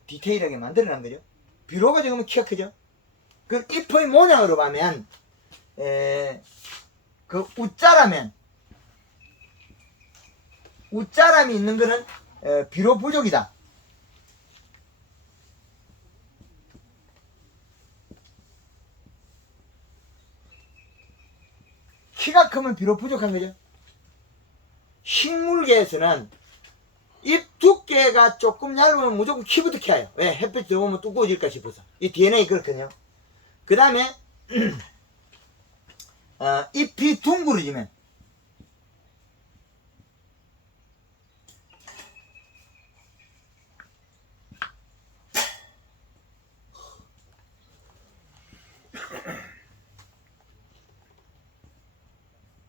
디테일하게 만들어낸 거죠. 비료가 적으면 키가 크죠. 그 잎의 모양으로 보면 그 웃자람이 있는 거는 비료 부족이다. 키가 크면 비료 부족한 거죠. 식물계에서는 잎 두께가 조금 얇으면 무조건 키부터 켜요. 왜? 햇빛 들어오면 두꺼워질까 싶어서. 이 DNA 그렇거든요. 그 다음에 잎이 둥그러지면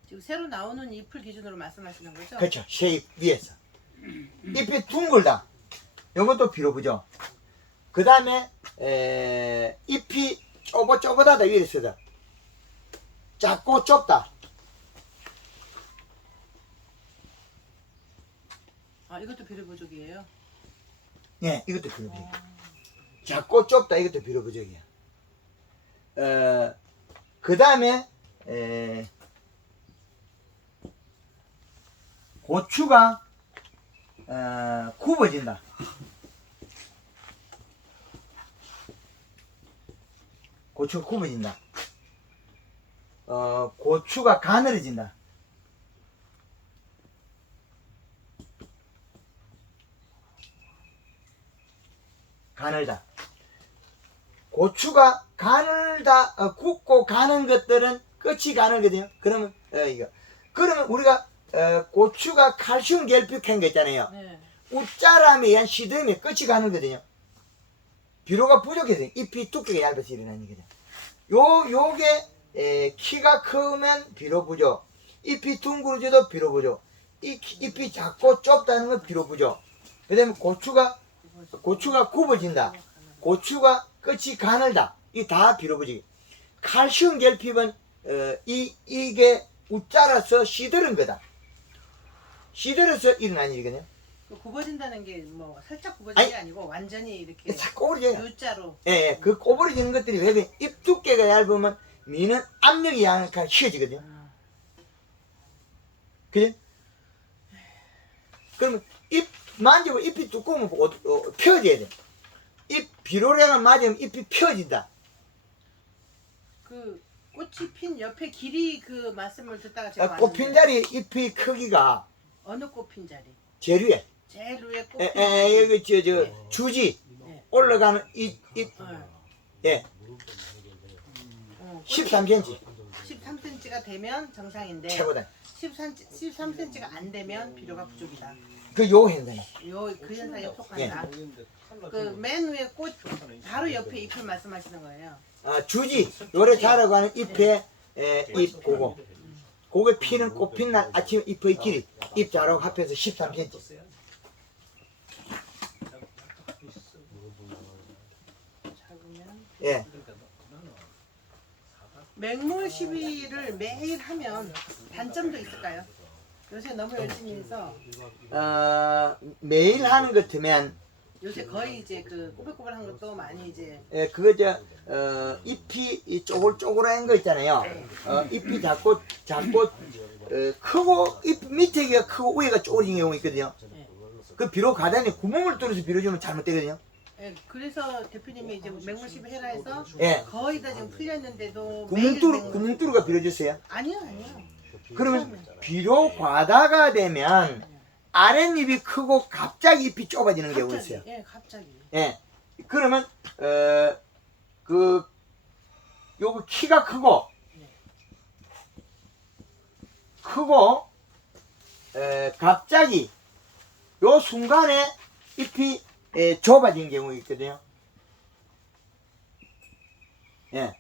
지금 새로 나오는 잎을 기준으로 말씀하시는 거죠? 그렇죠. 쉐입 위에서 잎이 둥글다. 이것도 비료부죠. 그 다음에 잎이 쪼긋쪼긋하다. 위에 있어다. 작고 좁다. 아, 이것도 비료 부족이에요. 예, 이것도 비료부족. 작고 좁다. 이것도 비료부족이야. 그 다음에 고추가 굽어진다. 고추가 굽어진다. 고추가 가늘어진다. 가늘다. 고추가 가늘다, 굽고 가는 것들은 끝이 가늘거든요. 그러면 이거. 그러면 우리가 고추가 칼슘 결핍한 거 있잖아요. 네. 웃자람에 의한 시듬이 끝이 가늘거든요. 비료가 부족해서 잎이 두께가 얇아서 일어나는 거죠. 요게 키가 크면 비료 부족, 잎이 둥그러져도 비료 부족, 잎이 작고 좁다는 건 비료 부족. 그 다음에 고추가 굽어진다. 고추가 끝이 가늘다. 이 다 비료 부족. 칼슘 결핍은 이게 웃자라서 시들은 거다. 시들어서 일어난 일이거든요. 그 굽어진다는 게 뭐 살짝 굽어진 게 아니고 완전히 이렇게 싹 꼬부러져요. U자로. 예, 그 꼬부러지는 것들이 왜 그래? 잎 두께가 얇으면 미는 압력이 약하니까 휘어지거든요. 그죠? 그러면 잎 만지고 잎이 두꺼우면 펴져야 돼. 잎 비료량을 맞으면 잎이 펴진다. 그 꽃이 핀 옆에 길이 그 말씀을 듣다가 제가 꽃핀 자리 잎의 크기가 어느 꽃핀 자리? 제일 위에. 제일 위에 꽃핀 여기 주지 네. 올라가는 잎 예, 어, 13cm 13cm가 되면 정상인데 최고다. 13cm가 안 되면 비료가 부족이다. 그 요 현상이. 그 현상에 속한다. 그 맨 위에 꽃 바로 옆에 잎을 말씀하시는 거예요. 주지 요래 자라고 하는 잎에 잎 그거. 그게 피는 꽃핀 날 아침 잎의 길이 잎 자라고 합해서 13cm. 작으면 예. 맹물 시비를 매일 하면 단점도 있을까요? 요새 너무 열심히 해서 매일 하는 것 같으면 요새 거의 이제 그 꼬불꼬불한 것도 많이 이제 그거 잎이 이 쪼글쪼글한 거 있잖아요. 잎이 작고 크고 잎 밑에가 크고 위에가 쪼그린 경우 있거든요. 그 비료 가단에 구멍을 뚫어서 비료 주면 잘못되거든요. 예, 그래서 대표님이 이제 맹물 시비 해라 해서 예. 거의 다 지금 풀렸는데도 구멍 뚫어가 비료 주세요. 아니요. 그러면 비료 과다가 되면 아랫잎이 크고 갑자기 잎이 좁아지는 경우가 있어요. 예, 갑자기. 예. 그러면 요거 키가 크고 갑자기 요 순간에 잎이 좁아진 경우가 있거든요. 예.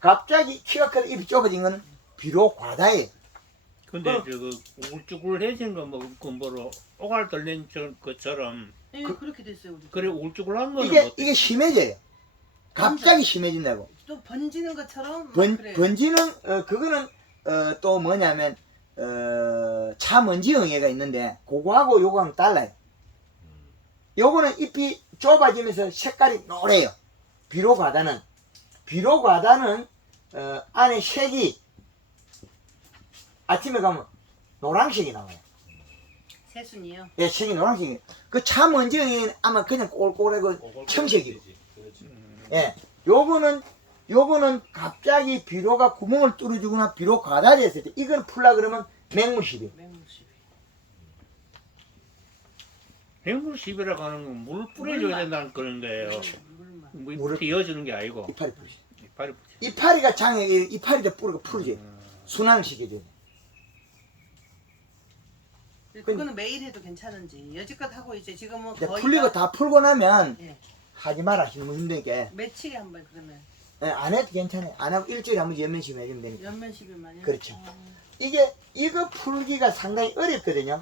갑자기 키가 커서 잎이 좁아진 거는 비로 과다예요. 근데 저거 울쭉울해진 거 뭐로 오갈 떨린 것처럼 예, 그렇게 됐어요 우리. 그래 울쭉울한 거는 이게 심해져요. 갑자기 심해진다고. 또 번지는 것처럼 막 그래요. 번지는 그거는 또 뭐냐면 차 먼지 응애가 있는데 그거하고 요거는 달라요. 요거는 잎이 좁아지면서 색깔이 노래요. 비로 과다는 안에 색이 아침에 가면 노란색이 나와요. 새순이요. 예, 색이 노란색이. 그 차 먼지 응애는 아마 그냥 꼴꼴하고 청색이고. 그렇지. 예, 요거는 갑자기 비료가 구멍을 뚫어주거나 비료 과다됐을 때 이건 풀라 그러면 맹물시비. 맹물시비. 맹물시비라고 하는 건 물 뿌려줘야 물만. 된다는 그런 거예요. 물만. 뭐 물을 띄어주는 게 아니고 이파리 뿌리. 이파리 뿌리. 이파리가 장에 이파리도 뿌리고 풀어줘요. 순환을 시켜줘요. 그거는 매일 해도 괜찮은지 여지껏 하고 이제 지금은 근데 거의 풀리고 다 풀고 나면 예. 하지 마라 너무 힘드니까 며칠에 한 번 그러면 예, 안 해도 괜찮아요. 안 하고 일주일에 한 번 연면씩 해주면 되니까. 연면시비만요. 그렇죠. 이거 풀기가 상당히 어렵거든요.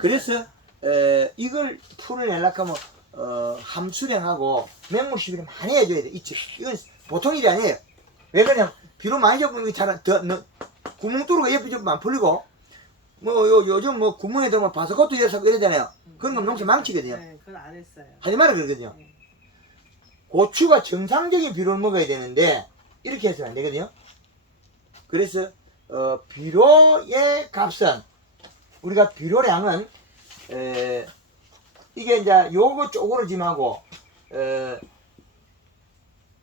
풀어서 그래서 이걸 풀어내려고 하면 함수령하고 맹물시비를 많이 해줘야 돼. 이건 보통 일이 아니에요. 왜 그러냐? 비로 많이 접으면 구멍 뚫고 옆에 접으면 안 풀리고 요즘 구멍에 들어가면 바스코트 열사고 이러잖아요. 그런 건 농사 망치거든요. 네, 그건 안 했어요. 하지 마라 그러거든요. 네. 고추가 정상적인 비료를 먹어야 되는데 이렇게 해서는 안 되거든요. 그래서 비료의 값은 우리가 비료량은 이게 이제 요거 쪼그러짐하고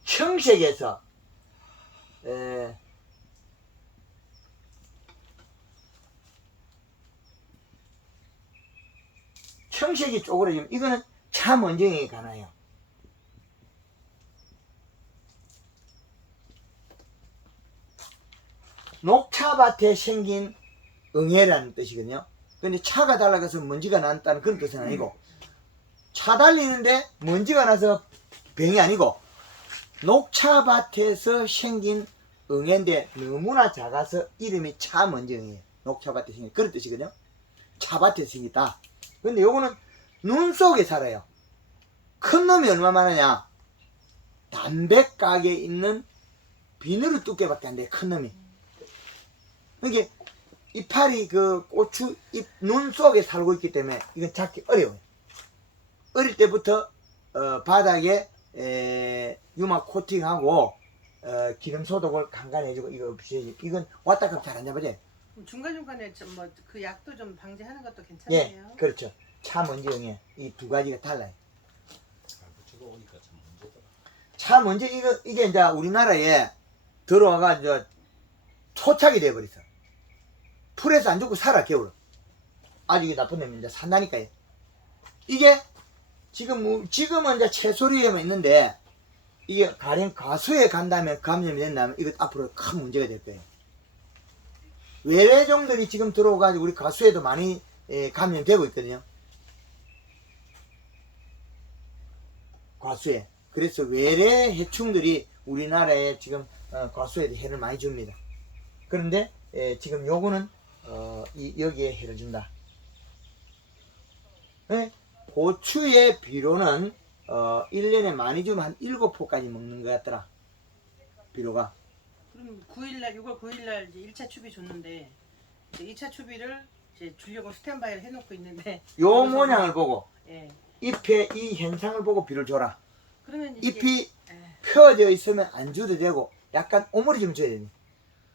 청색에서 청색이 쪼그러지면 이거는 차 먼지에 가나요. 녹차밭에 생긴 응애라는 뜻이거든요. 근데 차가 달라가서 먼지가 난다는 그런 뜻은 아니고 차 달리는데 먼지가 나서 병이 아니고 녹차밭에서 생긴 응애인데 너무나 작아서 이름이 차먼지 응애예요. 녹차밭에 생긴 그런 뜻이거든요. 차밭에 생겼다. 근데 요거는 눈 속에 살아요. 큰 놈이 얼마 많으냐? 담배가게에 있는 비누를 두께밖에 안 돼. 큰 놈이. 이게 이파리 그 고추 잎 눈 속에 살고 있기 때문에 이건 잡기 어려워요. 어릴 때부터 바닥에 유막 코팅하고 기름 소독을 간간히 해주고 이거 없이 이건 왔다 가면 잘 안 잡아져요. 중간중간에 뭐 그 약도 좀 방지하는 것도 예, 괜찮네요. 그렇죠. 차 먼지 응애 이 두 가지가 달라요. 저거 오니까 참 문제더라. 차 먼지 이게 이제 우리나라에 들어와가지고 토착이 돼버렸어. 풀에서 안 죽고 살아 겨울은. 아주 이게 나쁜 놈이 이제 산다니까요. 이게 지금은 이제 채소류에만 있는데 이게 가령 가수에 간다면 감염이 된다면 이거 앞으로 큰 문제가 될 거예요. 외래종들이 지금 들어오가지고 우리 가수에도 많이 감염되고 있거든요. 과수에. 그래서 외래 해충들이 우리나라에 지금 과수에 해를 많이 줍니다. 그런데 지금 요거는 여기에 해를 준다. 네? 고추의 비료는 1년에 많이 주면 한 7포까지 먹는 것 같더라. 비료가. 그럼 9일날 6월 9일날 이제 1차 추비 줬는데 이제 2차 추비를 이제 주려고 스탠바이를 해놓고 있는데 요 모양을 보고 예. 잎의 이 현상을 보고 비료를 줘라. 그러면 이게 잎이 예. 펴져 있으면 안 줘도 되고 약간 오므리 좀 줘야 되니.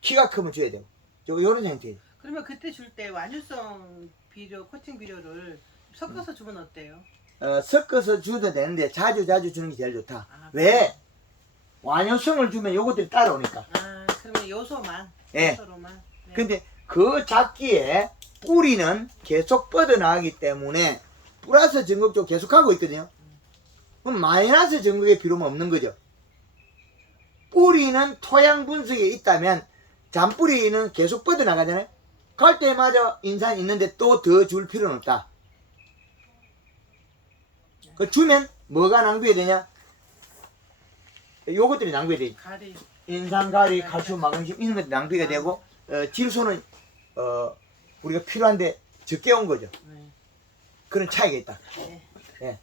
키가 크면 줘야 되고. 요런 형태. 그러면 그때 줄 때 완유성 비료 코팅 비료를 섞어서 주면 어때요? 섞어서 줘도 되는데 자주 주는 게 제일 좋다. 아, 왜? 완효성을 주면 요것들이 따라오니까. 아 그러면 요소만 예. 요소로만. 네. 근데 그 작기에 뿌리는 계속 뻗어나가기 때문에 플러스 전극 쪽 계속 하고 있거든요. 그럼 마이너스 전극의 필요는 없는 거죠. 뿌리는 토양 분석에 있다면 잔뿌리는 계속 뻗어나가잖아요. 갈 때마다 인산이 있는데 또 더 줄 필요는 없다. 그 주면 뭐가 낭비가 되냐? 요것들이 낭비가 되지. 가리. 인산, 가리, 칼슘, 마그네슘 이런 것들이 낭비가 되고 질소는 우리가 필요한데 적게 온 거죠. 네. 그런 차이가 있다. 네.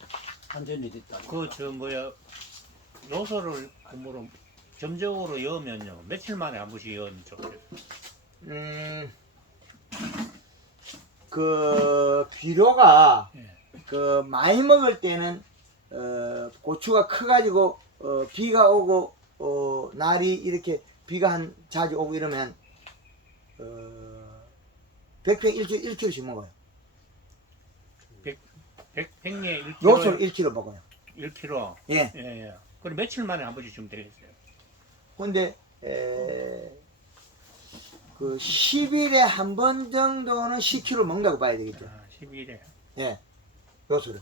안전이 됐다. 그 저 뭐야 요소를 뭐로 점적으로 여으면요 며칠 만에 한 번씩 여는 쪽이에요. 그 비료가 예. 그 많이 먹을 때는 고추가 커가지고 비가 오고 날이 이렇게 비가 한 자주 오고 이러면 100평 1kg씩 먹어요. 100에 1kg. 요소를 1kg 먹어요. 1kg. 예. 예. 그럼 며칠 만에 한 번씩 주면 되겠어요. 근데 그 10일에 한 번 정도는 10kg 먹는다고 봐야 되겠죠. 아, 12일에. 예, 요소를.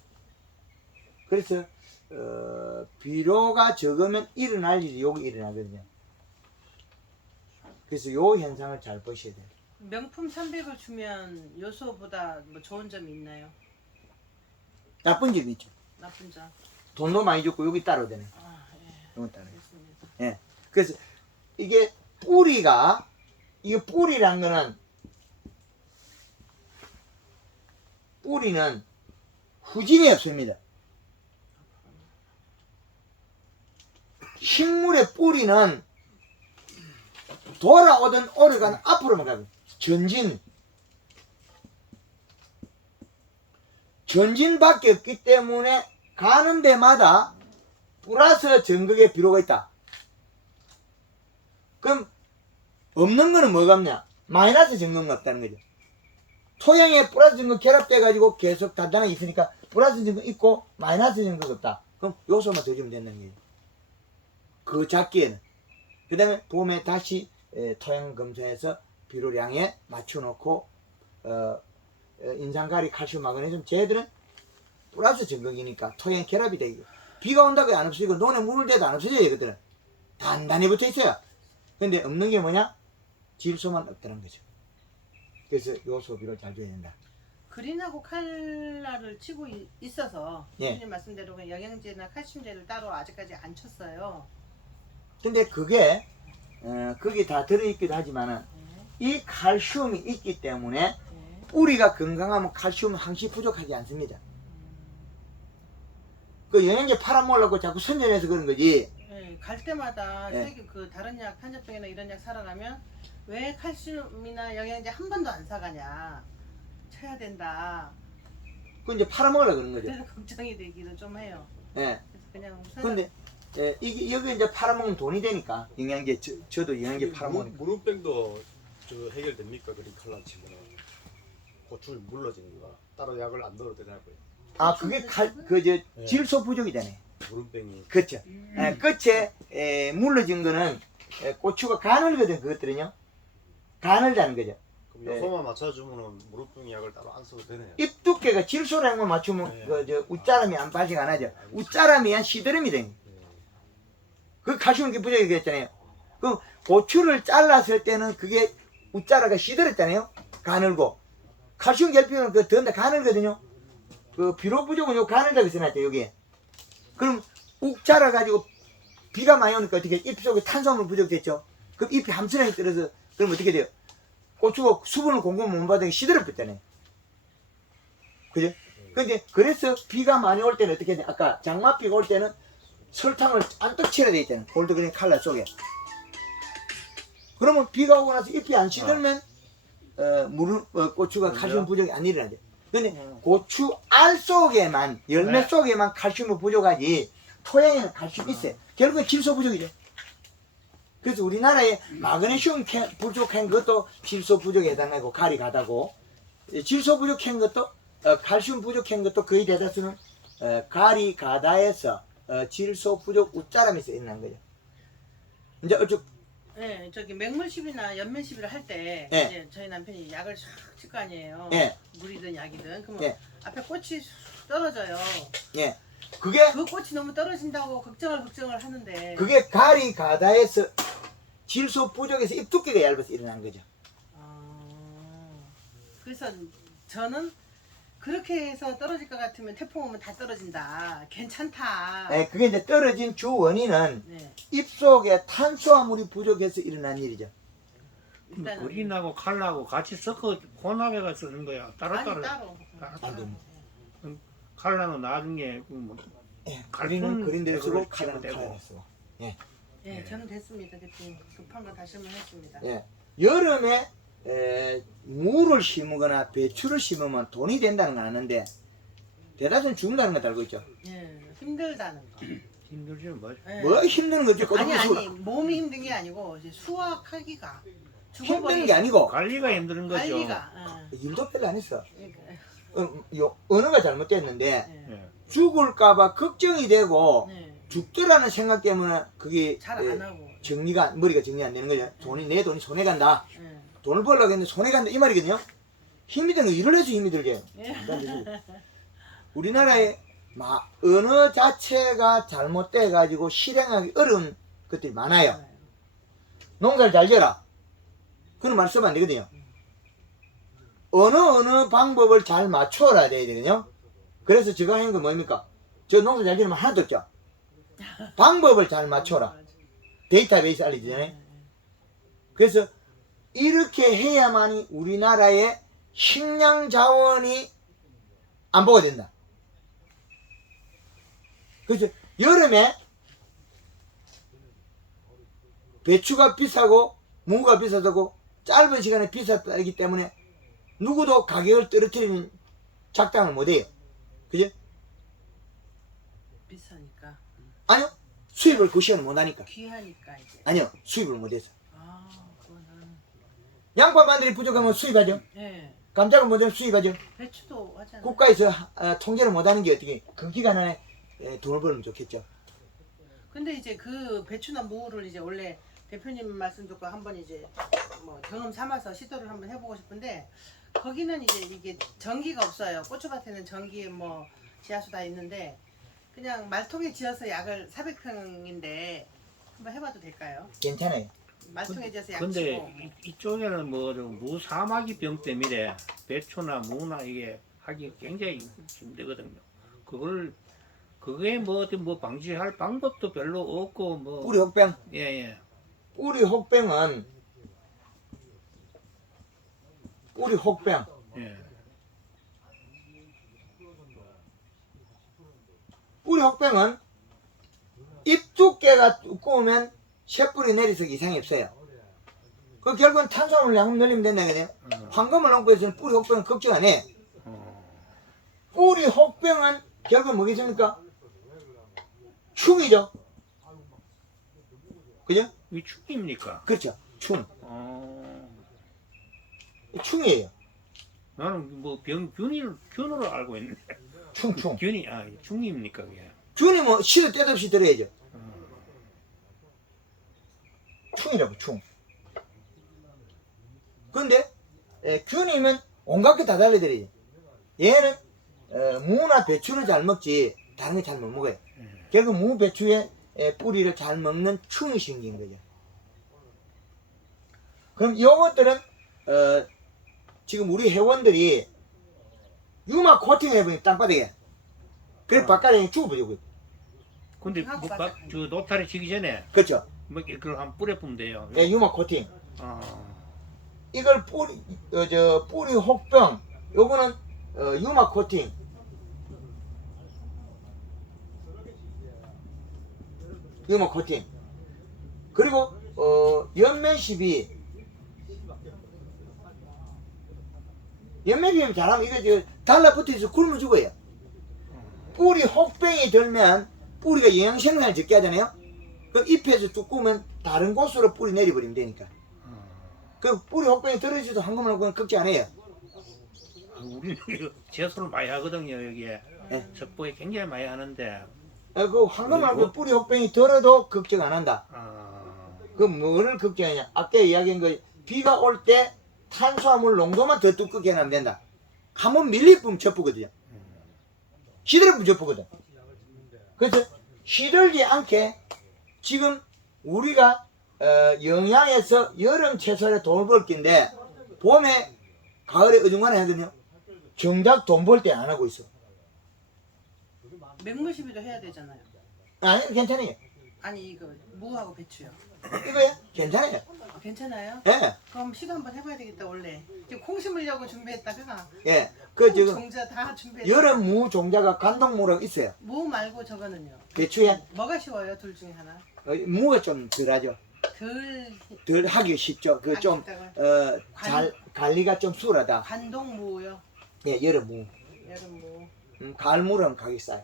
그래서 비료가 적으면 일어날 일이 여기 일어나거든요. 그래서 요 현상을 잘 보셔야 돼요. 명품 300을 주면 요소보다 뭐 좋은 점이 있나요? 나쁜 점이 있죠. 나쁜 점. 돈도 많이 줬고 여기 따로 되네. 아, 예. 여기 따로. 알겠습니다. 예. 그래서 이게 뿌리가 이게 뿌리란 거는 뿌리는 후진이 없습니다. 식물의 뿌리는 돌아오던 오래가는 앞으로만 가고 전진밖에 없기 때문에 가는 데마다 플러스 전극의 비료가 있다. 그럼 없는 거는 뭐가 없냐? 마이너스 전극은 없다는 거죠. 토양에 플러스 전극 결합돼 가지고 계속 단단하게 있으니까 플러스 전극 있고 마이너스 전극 없다. 그럼 요소만 더 주면 된다는 거예요. 그 작기에는. 그 다음에 봄에 다시 토양 검사해서 비료량에 맞춰놓고 인산가리, 칼슘, 마그네슘 쟤들은 플러스 전극이니까 토양 결합이 되고 비가 온다고 안 없어지고 논에 물을 대도 안 없어져요. 이것들은 단단히 붙어 있어요. 근데 없는 게 뭐냐? 질소만 없다는 거죠. 그래서 요소 비료 잘 줘야 된다. 그린하고 칼라를 치고 있어서 예. 선생님 말씀대로 그냥 영양제나 칼슘제를 따로 아직까지 안 쳤어요. 근데 그게 거기 다 들어있기도 하지만은 네. 이 칼슘이 있기 때문에 네. 뿌리가 건강하면 칼슘은 항시 부족하지 않습니다. 그 영양제 팔아먹으려고 자꾸 선전해서 그런 거지. 네, 갈 때마다 네. 세계 그 다른 약 탄저병이나 이런 약 사러 가면 왜 칼슘이나 영양제 한 번도 안 사가냐 쳐야 된다. 그 이제 팔아먹으려고 그런 거죠. 그래서 걱정이 되기도 좀 해요. 예. 그래서 그냥 근데 이게 여기 이제 팔아먹으면 돈이 되니까 영양제 저도 영양제 팔아먹으니까. 무릎병도 저 해결됩니까? 그린 칼라 치면은 고추를 물러지는 거 따로 약을 안 넣어도 되냐고요. 아 그게 질소 부족이 되네. 무릎병이 그렇죠. 끝에 물러진 거는 고추가 가늘거든. 그것들은요. 가늘다는 거죠. 그럼 요소만 맞춰주면은 무릎병 약을 따로 안 써도 되네요. 잎 두께가 질소량만 맞추면 네. 웃자람이 안 빠지가 안 하죠. 웃자람이 한 시드름이 되니. 그 칼슘 부족이 됐잖아요. 그 고추를 잘랐을 때는 그게 웃자라가 시들었잖아요. 가늘고 칼슘 결핍은 그 더 가늘거든요. 그 비료 부족은 요 가늘다고 써놨죠 여기에. 그럼 욱 자라가지고 비가 많이 오니까 어떻게 잎 속에 탄수화물 부족됐죠. 그럼 잎이 함선하게 떨어서 그럼 어떻게 돼요? 고추가 수분을 공급 못 받으니까 시들어버렸잖아요. 그죠? 근데 그래서 비가 많이 올 때는 어떻게 돼? 아까 장맛비가 올 때는 설탕을 잔뜩 칠해야 돼 있잖아요. 골드그린 칼라 속에. 그러면 비가 오고 나서 잎이 안 시들면 고추가 칼슘 부족이 안 일어나죠. 근데 고추 알 속에만 열매 네. 속에만 칼슘이 부족하지 토양에는 칼슘이 있어요. 결국은 질소 부족이죠. 그래서 우리나라에 마그네슘 부족한 것도 질소 부족에 해당하고 가리 가다고 질소 부족한 것도 칼슘 부족한 것도 거의 대다수는 가리 가다에서 질소 부족 웃자람에서 일어난 거죠. 이제 어쩌 네, 저기 맹물십이나 연면십이를 할 때 예. 이제 저희 남편이 약을 쫙 칠 거 아니에요. 예. 물이든 약이든 그러면 예. 앞에 꽃이 떨어져요. 예. 그게 그 꽃이 너무 떨어진다고 걱정을 하는데. 그게 가리 가다에서 질소 부족에서 잎 두께가 얇아서 일어난 거죠. 그래서 저는 그렇게 해서 떨어질 것 같으면 태풍 오면 다 떨어진다. 괜찮다. 예, 그게 이제 떨어진 주 원인은 네. 잎 속에 탄수화물이 부족해서 일어난 일이죠. 일단은 그린하고 칼라하고 같이 섞어 혼합해가 쓰는 거야. 아니 따로따로. 따로. 안 됩니다. 칼라는 나중에 뭐 예, 갈픈 그린은 그린대로 쓰고 색으로 칼라는 치면 칼라로 되고. 쓰고. 예, 저는 됐습니다. 대표님 급한 거 다시 한번 했습니다. 예. 여름에 무를 심으거나 배추를 심으면 돈이 된다는 건 아는데 대다수는 죽는다는 거 알고 있죠. 예, 힘들다는 거. 힘들지 뭐. 예. 뭐 힘든 거지? 아니 몸이 힘든 게 아니고 이제 수확하기가 힘든 게 아니고 관리가 힘든 거죠. 관리가. 일도 별로 안 했어. 예. 언어가 잘못됐는데 예. 예. 죽을까봐 걱정이 되고 예. 죽더라는 생각 때문에 그게 잘 안 하고. 머리가 정리 안 되는 거죠. 내 돈이 손해 간다. 예. 돈을 벌려고 했는데 손해 간다 이 말이거든요. 힘이 드는 거 일을 해서 힘이 들게. 예. 우리나라의 언어 자체가 잘못돼 가지고 실행하기 어려운 것들이 많아요. 농사를 잘 지어라. 그런 말 쓰면 안 되거든요. 어느 방법을 잘 맞춰라 돼야 되거든요. 그래서 제가 하는 건 뭡니까? 저 농사 잘 지으면 하나도 없죠. 방법을 잘 맞춰라. 데이터베이스 알려주잖아요. 그래서 이렇게 해야만이 우리나라의 식량 자원이 안보가 된다. 그래서 여름에 배추가 비싸고 무가 비싸고 짧은 시간에 비싸기 때문에 누구도 가격을 떨어뜨리는 작당을 못해요. 그죠? 비싸니까. 아니요. 수입을 그 시간에 못하니까. 귀하니까 이제. 아니요. 수입을 못해서. 그거는. 양파 마늘이 부족하면 수입하죠. 예. 감자가 못하면 수입하죠. 배추도 하잖아요. 국가에서 통제를 못하는 게 어떻게 그 기간 안에 돈을 벌면 좋겠죠. 근데 이제 그 배추나 무를 이제 원래 대표님 말씀 듣고 한번 이제 뭐 경험 삼아서 시도를 한번 해보고 싶은데 거기는 이제 이게 전기가 없어요. 고추밭에는 전기 뭐 지하수 다 있는데 그냥 말통에 지어서 약을 400평인데 한번 해봐도 될까요? 괜찮아요. 말통에 지어서 약 근데 치고 이쪽에는 뭐 무사마귀 병 때문에 배추나 무나 이게 하기 굉장히 힘들거든요. 그게 뭐 방지할 방법도 별로 없고 뭐 뿌리 혹병. 예예. 뿌리 혹병은 예. 뿌리 혹병은 잎 두께가 두꺼우면 쇳뿌리 내리석 이상이 없어요. 그 결국은 탄수화물 양을 늘리면 된다거든요. 황금을 얹고 해서는 뿌리 혹병은 걱정 안 해. 뿌리 혹병은 결국은 뭐겠습니까? 충이죠. 그죠? 이 축입니까? 그렇죠. 충. 어. 충이에요. 나는 뭐 균으로 알고 있는데. 충. 균이 충입니까 그게? 균이 뭐 시도 때도 없이 들어야죠. 충이라고 충. 근데 균이면 온갖 게 다 달려들어요. 얘는 무나 배추를 잘 먹지 다른 게 잘 못 먹어요. 결국 무 배추의 뿌리를 잘 먹는 충이 생긴 거죠. 그럼 이것들은 지금 우리 회원들이 유막 코팅을 해보니 땅바닥에 그래 바깥에 죽어버리고. 근데 저 노타리 치기 전에 그렇죠. 뭐 그걸 한 뿌려 보면 돼요. 예, 유막 코팅. 아. 이걸 뿌리 혹병 요거는 유막 코팅. 유막 코팅. 그리고 연면십이 잘하면 이거 달라붙어서 굶어 죽어요. 뿌리 혹병이 들면 뿌리가 영양 생산을 적게 하잖아요. 그 잎에서 두꺼우면 다른 곳으로 뿌리 내려버리면 되니까. 그 뿌리 혹병이 떨어지도 황금을 놓고 걱정 안 해요. 우리는 제소를 많이 하거든요 여기에. 예. 석보에 굉장히 많이 하는데. 그 황금을 놓고 뿌리 혹병이 들어도 걱정 안 한다. 아. 그 뭐를 걱정하냐? 아까 이야기한 거 비가 올 때 탄수화물 농도만 더 두껍게 해놓으면 된다. 한번 밀리면 접부거든요. 시들으면 접부거든. 그래서 시들지 않게 지금 우리가 영양에서 여름 채소에 돈을 벌 긴데 봄에 가을에 어중간해 하거든요. 정작 돈 벌 때 안 하고 있어. 맹무시비도 해야 되잖아요. 아니 괜찮아요. 아니 이거 무하고 배추요. 이거요? 괜찮아요. 아, 괜찮아요? 예, 그럼 시도 한번 해봐야 되겠다 원래. 지금 콩 심으려고 준비했다가 예. 그 지금 종자 다 준비했. 여름 무 종자가 간동무라고 있어요. 무 말고 저거는요. 배추에 뭐가 쉬워요? 둘 중에 하나. 무가 좀 덜하죠. 덜 하기 쉽죠. 그 좀 관리가 좀 수월하다. 관동무요. 예, 여름 무. 여름 무. 가을 무는 가기 싸요.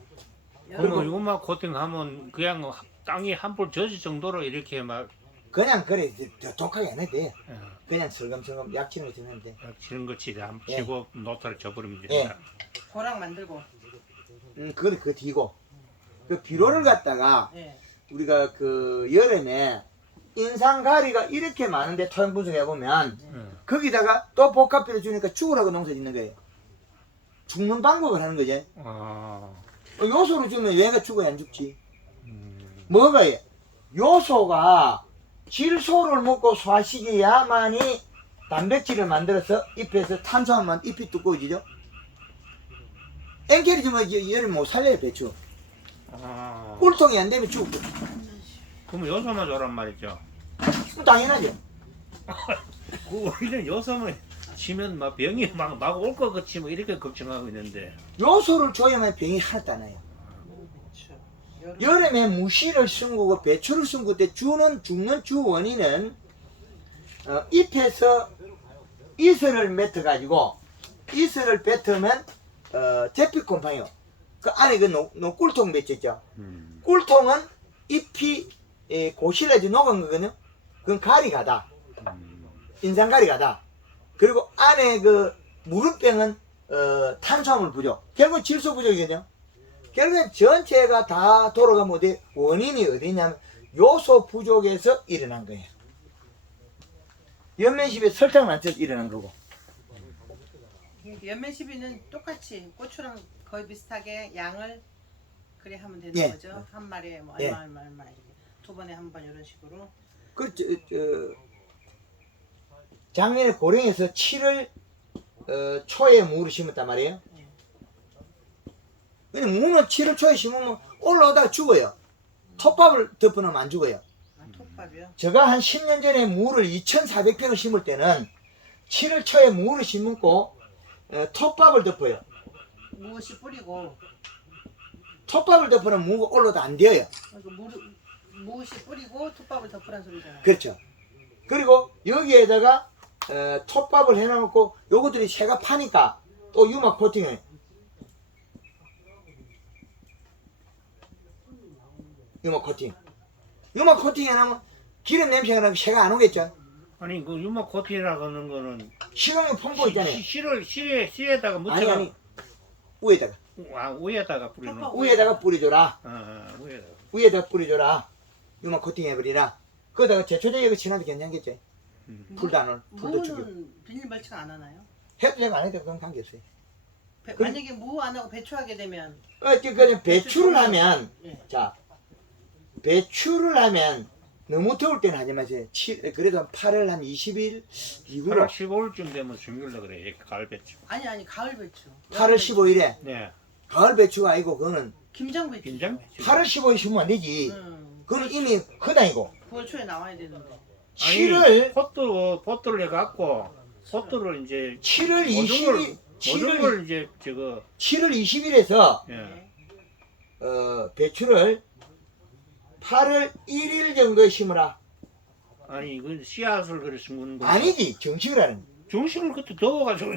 그러면 이것만 코팅하면 그냥 땅이 한볼 젖을 정도로 이렇게 막 그냥 그래 더 독하게 안 해도 돼. 예, 그냥 설금설금 약치는 거 주면 돼. 치는 거치 한번 예. 치고 노타를 쳐버리면 예. 된다. 고랑 만들고. 그래 그 뒤고 그 비료를 갖다가 예. 우리가 그 여름에 인상가리가 이렇게 많은데 토양 분석해 보면 예. 거기다가 또 복합비료 주니까 죽으라고 농사 짓는 거예요. 죽는 방법을 하는 거지. 아, 요소를 주면 얘가 죽어야 안 죽지. 음, 뭐가 예? 요소가 질소를 먹고 소화시켜야만이 단백질을 만들어서 잎에서 탄수화물만 잎이 두꺼워지죠. 앵캐리 주면 얘를 못 살려요. 배추 아, 꿀통이 안 되면 죽고. 그럼 요소만 줘란 말이죠. 당연하죠. 그 우리는 요소만 치면 막 병이 막 올 것 같이 뭐 이렇게 걱정하고 있는데. 요소를 줘야만 병이 하나도 안 와요. 배추. 여름. 여름에 무씨를 숨기고 배추를 숨길 때 죽는 주 원인은 잎에서 이슬을 맺어가지고 이슬을 뱉으면 제피곰팡이요. 그 안에 그 꿀통 맺혔죠. 꿀통은 잎이 고실라지 녹은 거거든요. 그건 가리가다. 인상가리가다. 그리고 안에 그 무릎병은 탄수화물 부족. 결국은 질소 부족이거든요. 결국엔 전체가 다 돌아가면 어디 원인이 어디냐면 요소 부족에서 일어난 거예요. 연면십에 설탕을 안 써서 일어난 거고. 연면시비는 똑같이 고추랑 거의 비슷하게 양을 그래 하면 되는 예. 거죠. 한 마리에 뭐 예. 얼마 이렇게 두 번에 한 번 이런 식으로. 작년에 고령에서 7월 초에 무를 심었단 말이에요. 근데 무는 7월 초에 심으면 올라오다가 죽어요. 톱밥을 덮어놓으면 안 죽어요. 아, 톱밥이요? 제가 한 10년 전에 무를 2,400평을 심을 때는 7월 초에 무를 심고 톱밥을 덮어요. 무엇이 뿌리고 톱밥을 덮으면 무가 올라도 안 되어요. 그러니까 무엇이 뿌리고 톱밥을 덮으란 소리잖아요. 그렇죠. 그리고 여기에다가 톱밥을 해놓고 요것들이 새가 파니까 또 유막 코팅을 유막 코팅 해놓으면 기름 냄새가 나면 새가 안 오겠죠. 아니 그 유막 코팅이라고 하는 거는 식용유 펌프 있잖아요. 씨에다가 묻혀가 아니 위에다가 위에다가 뿌리는. 톱밥. 위에다가 뿌려줘라. 위에다가. 위에다가 뿌려줘라. 유막 코팅 해버리라. 거기다가 제초제약을 친하도 괜찮겠지. 풀도 안 올. 풀도 죽여. 무는 비닐 멀칭 안 하나요? 해도 되고 안 해도 되고 그건 관계없어요. 만약에 무 안 하고 배추 하게 되면 그냥 배추를 하면 예. 자 배추를 하면 너무 더울 때는 하지 마세요. 그래도 한 8월 한 20일 이후로 8월 15일쯤 되면 숨길라 그래. 가을 배추. 아니 가을 배추. 8월 15일에 네. 가을 배추가 아니고 그거는 김장 배추. 김장 배추. 8월 15일 심으면 안 되지. 응. 그건 이미 허당이고 9월 초에 나와야 되는데. 7월 포트를 해갖고 포트를 이제 7월 20일 모든 걸 이제 저거 7월 20일에서 예. 배추를 8월 1일 정도에 심으라. 아니 이건 씨앗을 그래 심는 거. 아니지 정식을 하는. 중식을 그때 더워가지고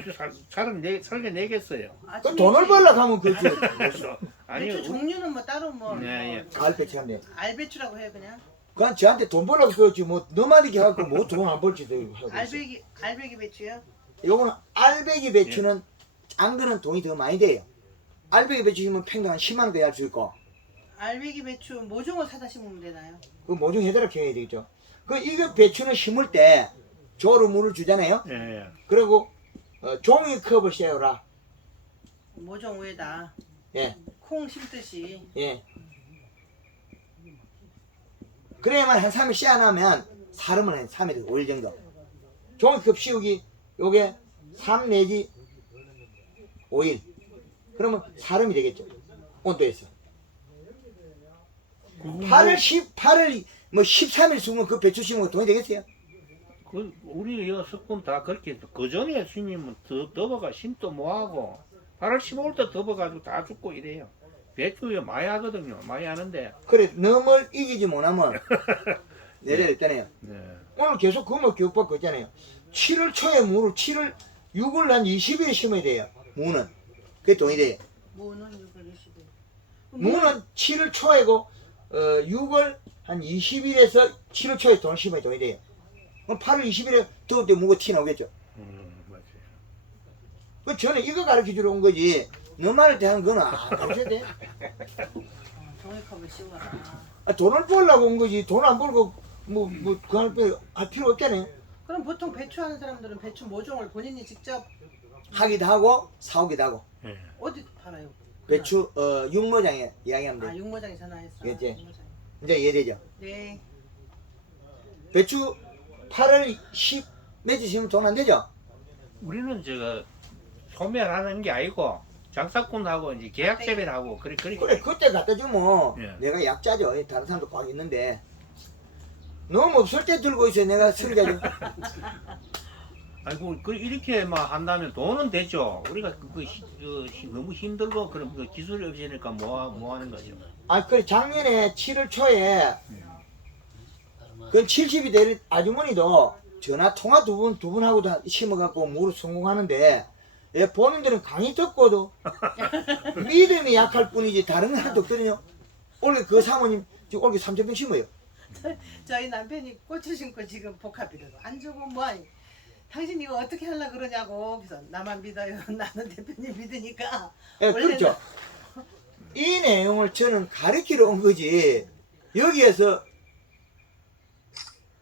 살게 내겠어요. 그 돈을 벌려고 하면 그렇지. 그래서 아니 배추 종류는 뭐 따로 뭐 네, 예. 가을 배추인데. 알배추라고 해요 그냥. 그냥 저한테 돈 벌려고 그러지 뭐 너만 이렇게 해갖고 뭐 돈 안 벌지도 하고 있어. 알배기 배추요? 요거는 알배기 배추는 안 거는 돈이 더 많이 돼요. 알배기 배추 심으면 평당 한 10만 원까지 할 수 있고 알배기 배추 모종을 사다 심으면 되나요? 그 모종 해달라 해야 되겠죠. 그 이거 배추는 심을 때 조로 물을 주잖아요. 예, 예. 그리고 종이컵을 씌워라. 모종 위에다 예, 콩 심듯이. 예. 그래야만 한 3일 씨앗나면 사름은 한 3일에서 5일 정도. 종이컵 씌우기 요게 3 내지 5일. 그러면 사름이 되겠죠. 온도에서. 8을 뭐 13일 숨으면 그 배추 심으면 돈이 되겠어요? 그 우리 여 석군 다 그렇게 해서 그 전에 심으면 더 더버가 심도 뭐하고 8월 15일 때 더버가지고 다 죽고 이래요. 배추에 많이 하거든요. 많이 하는데. 그래 너무 이기지 못하면 내려야 있잖아요. 네. 오늘 계속 그거 교육받고 있잖아요. 7월 초에 무를 6월 한 20일에 심어야 돼요. 무는. 그게 돈이 돼요. 무는 6월 20일. 무는 7월 초에고 6월 한 20일에서 7월 초에 돈을 심어야 돈이 돼요. 그럼 8월 20일에 더울 때 무가 티 나오겠죠. 맞아요. 그 저는 이거 가르쳐 주러 온 거지. 너만을 대한 거는 안 가르쳐야 돼. 종이컵을 씌워라. 돈을 벌려고 온 거지. 돈 안 벌고 그걸 할 필요 없잖아요. 그럼 보통 배추하는 사람들은 배추 모종을 본인이 직접 하기도 하고 사오기도 하고. 네. 어디 팔아요? 배추 육모장에 이야기하면 돼. 아 육모장에 전화했어. 그치. 육모장에. 이제 이해되죠. 네. 배추 8월 10 매지 심으면 돈 안 되죠. 우리는 저거 소멸하는 게 아니고 장사꾼하고 이제 계약 재배하고 그래. 그래 그때 갖다 주면 예. 내가 약자죠. 다른 사람도 꽉 있는데 너무 없을 때 들고 있어요. 내가 승자죠. 아이고 그 이렇게만 한다면 돈은 되죠. 우리가 너무 힘들고 그런 그 기술이 없으니까 뭐 하는 거죠. 아 그래 작년에 7월 초에 그 70이 될 아주머니도 전화 통화 두 분 하고도 심어갖고 무로 성공하는데 예, 본인들은 강의 듣고도 믿음이 약할 뿐이지 다른 건 하나도 없거든요. 올해 그 사모님 지금 올해 3,000평 심어요. 저희 남편이 고추 심고 지금 복합비료도 안 주고 뭐하니 당신 이거 어떻게 하려고 그러냐고. 그래서 나만 믿어요. 나는 대표님 믿으니까. 예, 그렇죠. 이 내용을 저는 가르치러 온 거지. 여기에서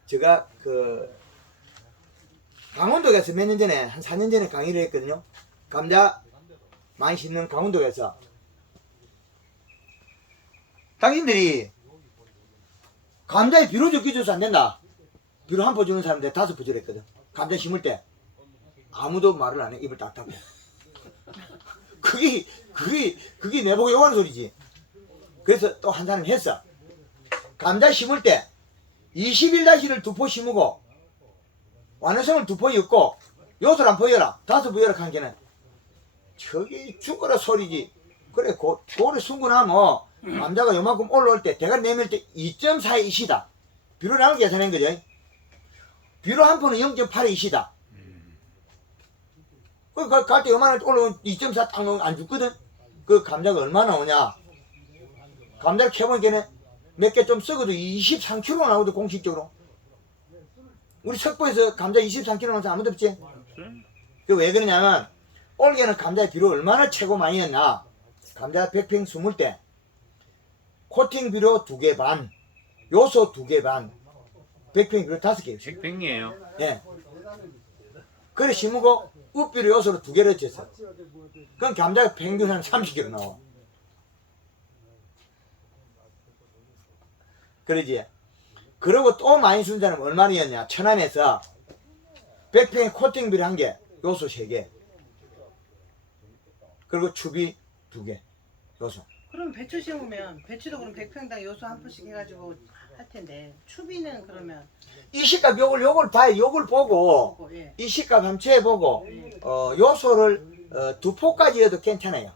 제가 강원도 가서 몇 년 전에 한 4년 전에 강의를 했거든요. 감자 많이 심는 강원도 가서 당신들이 감자에 비료 적게 줘서 안 된다. 비료 한 포 주는 사람들 5포 주랬거든. 감자 심을 때 아무도 말을 안 해. 입을 딱 닫고. 그게 내보고 욕하는 소리지. 그래서 또 한 사람이 했어. 감자 심을 때 21-를 2포 심고 완화성을 2포 엮고 요소를 한 포 열라 5포 열라 한 개는 저기 죽어라 소리지. 그래 고래 순구나면 감자가 요만큼 올라올 때 대가리 내밀 때 2.4의 이시다. 비료 나올 계산한 거죠. 비료 한 포는 0.8의 이시다. 갈 때 요만한 올라오면 2.4 딱 넣으면 안 죽거든. 그 감자가 얼마나 오냐. 감자를 캐보니까 몇 개 좀 썩어도 23kg 나오거든 공식적으로. 우리 석포에서 감자 23kg 나온 사람 아무도 없지. 그 왜 그러냐면 올해는 감자의 비료 얼마나 최고 많이 했나. 감자 100평 심을 때 코팅 비료 2개 반, 요소 2개 반, 100평 비료 5개. 백병이에요. 예. 그래 심고 읍비료 요소를 2개를 쳤어. 그럼 감자가 평균 한 30kg 나와. 그러지. 그리고 또 많이 쓴 사람은 얼마나였냐. 천안에서 100평에 코팅 비료 1개, 요소 3개. 그리고 추비 2개, 요소. 그럼 배추 심으면 배추도 그럼 100평당 요소 한 포씩 해가지고 할 텐데 추비는 그러면 이 시값 요걸 봐요. 요걸 보고 보고 예. 이 시값 한번 재보고 요소를 2포까지 해도 괜찮아요.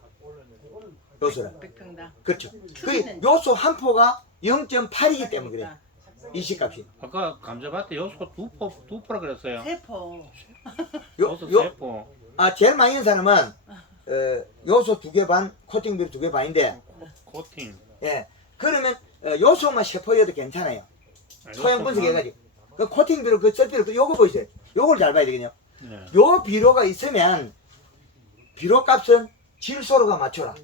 요소를. 100평당. 그렇죠. 그 추비는 요소 한 포가 0.8이기 때문에 그래. 이 시값이. 아까 감자밭에 요소 2포라 그랬어요. 3포. 요소 요 3포. 제일 많이 있는 사람은 요소 2개 반, 코팅 비료 2개 반인데 코팅. 예. 그러면 요소만 3포여도 괜찮아요. 소형 분석해가지고. 그 코팅 비료 그 썰비료 그 요거 보이세요. 요걸 잘 봐야 되거든요. 네. 요 비료가 있으면 비료 값은 질소로가 맞춰라.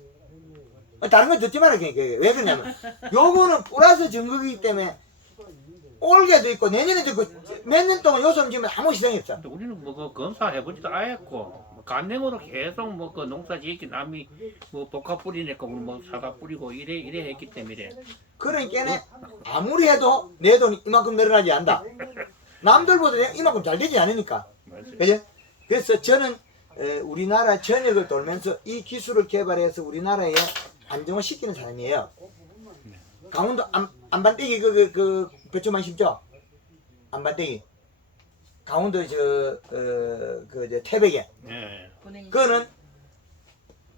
다른 건 듣지 마라. 왜 그러냐면 요거는 플러스 증거이기 때문에 올해도 있고 내년에도 있고 몇 년 동안 요소 지면 아무 이상이 없어. 근데 우리는 그 검사 해보지도 않았고 간행으로 계속 그 농사 지었기 남이 복합 뿌리니까 우리 사다 뿌리고 이래 했기 때문에 그러니까 아무리 해도 내 돈이 이만큼 늘어나지 않는다. 남들보다 내가 이만큼 잘 되지 않으니까. 맞아요. 그죠? 그래서 저는 우리나라 전역을 돌면서 이 기술을 개발해서 우리나라에 안정화시키는 사람이에요. 강원도 안반대기 그 배추만 심죠? 안반대기. 강원도 저 태백에. 예. 보냉이. 그거는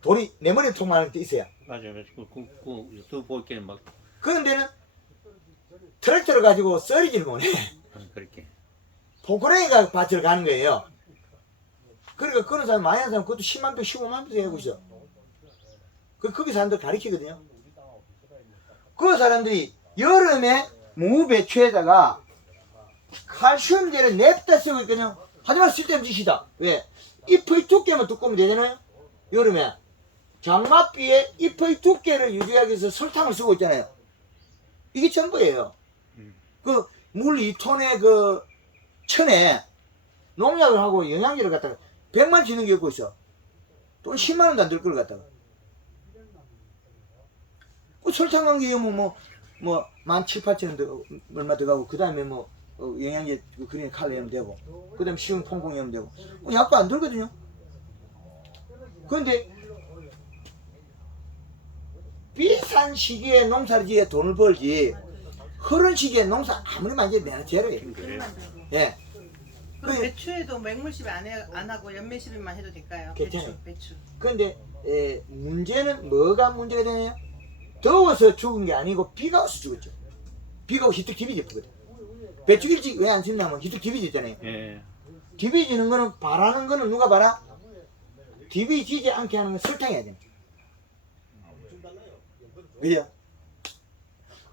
돌이 내 머리 통만할 때 있어요. 맞아요. 그 유튜브 볼게 막 그런 데는 트랙터를 가지고 썰이질 못해. 그렇게. 포크레인가 밭을 가는 거예요. 그러니까 그런 사람 많이 하는 사람 그것도 10만 평, 15만 평 하고 있어. 거기 사람들 가르치거든요. 그 사람들이 여름에 무배추에다가 칼슘제를 냅다 쓰고 있거든요. 하지만 쓸데없는 짓이다. 왜? 잎의 두께만 두꺼우면 되잖아요. 여름에 장맛비에 잎의 두께를 유지하기 위해서 설탕을 쓰고 있잖아요. 이게 전부예요. 그 물 2톤에 그 천에 농약을 하고 영양제를 갖다가 100만 지는 게 없고 있어. 돈 10만 원도 안 들 걸 갖다가. 그 설탕 한 게 뭐 17,800원 더 얼마 들어가고 그 다음에 뭐 영양제 그린 칼로리면 되고 그 다음에 시흥 퐁퐁이면 되고 약도 안 들거든요. 그런데 비싼 시기에 농사를 지어 돈을 벌지 흐른 시기에 농사 아무리 많이 지어도 내는 제로예요. 그릇만 들고. 예. 그럼 배추에도 맹물시비 안 하고 연매시비만 해도 될까요? 괜찮아요. 배추. 그런데 문제는 뭐가 문제가 되냐면 더워서 죽은 게 아니고 비가 와서 죽었죠. 비가 오고 히트 디비졌거든. 배추 일찍 왜 안 심냐면 히트 디비졌잖아요. 예. 디비지는 거는 바라는 거는 누가 봐라? 디비지지 않게 하는 건 설탕해야 돼. 그죠?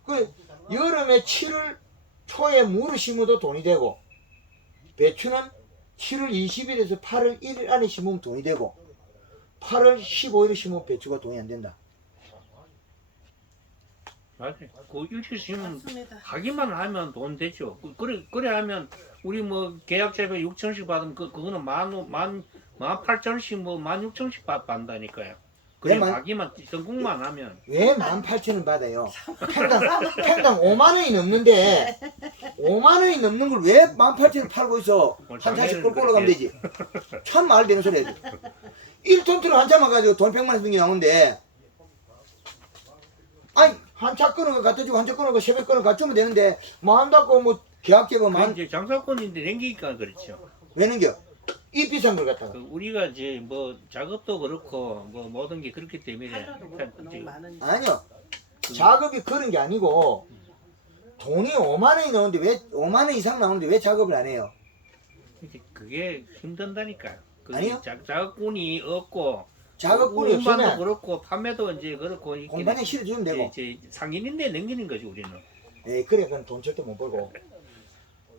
그 여름에 7월 초에 물을 심어도 돈이 되고 배추는 7월 20일에서 8월 1일 안에 심으면 돈이 되고 8월 15일에 심으면 배추가 돈이 안 된다. 맞아요. 그 일찍 심으면 맞습니다. 하기만 하면 돈 되죠. 그래 하면 우리 뭐 계약자가 6천씩 받으면 그거는 18,000씩 뭐 16,000씩 받는다니까요. 그래 만- 하기만 성공만 하면 왜 18,000원 받아요? 팽당 5만 원이 넘는데 5만 원이 넘는 걸 왜 18,000원 팔고 있어? 한 차씩 끌고 올라가면 되지. 참 말 되는 소리야. 1톤 트럭 한 차만 가지고 돈 100만 원 쓰는 게 나오는데 아니 한 차 끊은 거 갖다 주고 한 차 끊은 거 새벽 끊은 거 갖다 주면 되는데 뭐 한다고 뭐 계약제가 그 만 이제 장사꾼인데 냉기니까 그렇죠. 왜 넘겨? 이 비싼 걸 갖다가 그 우리가 이제 뭐 작업도 그렇고 뭐 모든 게 그렇기 때문에 팔려도 그렇고 너무 많으니까. 아니요. 작업이 그런 게 아니고 돈이 5만 원이 나오는데 왜 5만 원 이상 나오는데 왜 작업을 안 해요? 그게 힘든다니까요. 아니요. 작업꾼이 없고 작업꾼이 운반도 없으면 그렇고 판매도 이제 그렇고 이렇게 공반에 실어주면 되고 이제 상인인데 넘기는 거지 우리는. 에이 그래 그건 돈 절대 못 벌고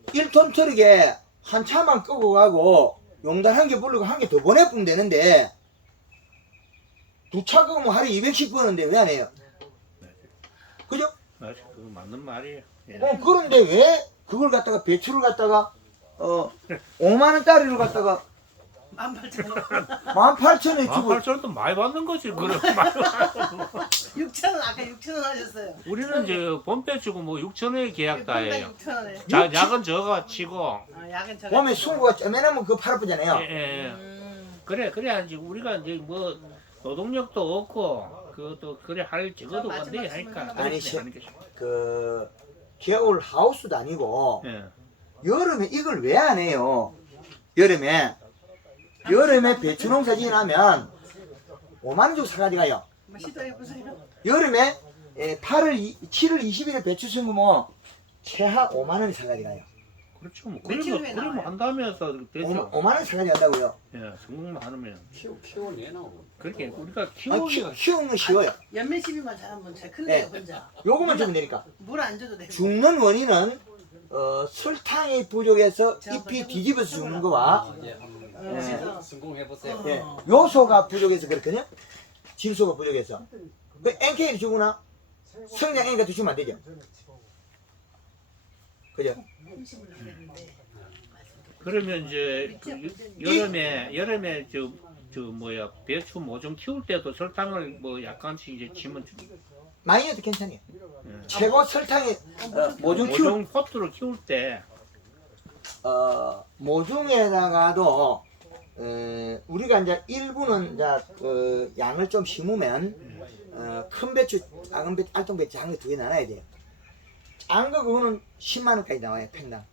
1톤 트럭에 한 차만 끄고 가고 용달 한 개 부르고 한 개 더 보내면 되는데 두 차 끄고 하루에 200씩 버는데 왜 안 해요? 그죠? 맞아, 그거 맞는 말이에요. 예. 그런데 왜 그걸 갖다가 배추를 갖다가 5만 원짜리를 갖다가 18,000원. 18,000원에 주고 18,000원도 많이 받는 거지. 그래 많이 받는 거. 6,000원 아까 6,000원 하셨어요. 우리는 이제 봄배 주고 뭐 6,000원에 계약 다 해요. 6,000원에. 약은 저가 치고. 약은 저가. 봄에 순구가 쪼매나면 그거 팔아보잖아요. 예. 음. 그래야지 우리가 이제 뭐 노동력도 없고 그것도 그래 할 적어도 자, 건데 마지막 하니까. 질문 아니, 그렇게 하는 게. 그 겨울 하우스도 아니고 예. 여름에 이걸 왜 안 해요? 여름에 배추 농사 지으면 5만 원 주고 사가지고 가요. 한번 시도해보세요. 여름에 7월 20일에 배추 심으면 최하 5만 원이 사가지고 가요. 그렇죠. 뭐 며칠 후에 그러면 나와요. 한다면서 되죠. 5만 원 사가지고 간다고요. 예, 성공만 하면 키워내나. 그렇게 우리가 아, 키우기가 키우는 건 쉬워요. 연매시비만 잘하면 잘 큰데요 네. 혼자. 요거만 주면 되니까. 물 안 줘도 되고. 죽는 원인은 설탕이 부족해서 잎이 뒤집어서 죽는 거와 그래서 성공해보세요. 예, 요소가 부족해서 그렇거든요. 질소가 부족해서. 그 NK를 주거나 성장 N가 주시면 안 되죠. 그죠? 그러면 이제 여름에 저 뭐야 배추 모종 키울 때도 설탕을 뭐 약간씩 이제 치면 많이 해도 괜찮아요. 예. 최고 설탕이 모종 키울 모종 포트를 키울 때 모종에다가도 우리가 이제 일부는 이제 그 양을 좀 심으면 큰 배추, 작은 배추, 알통 배추 작은 거 두 개 나눠야 돼요. 작은 거 그거는 10만 원까지 나와요, 팽당.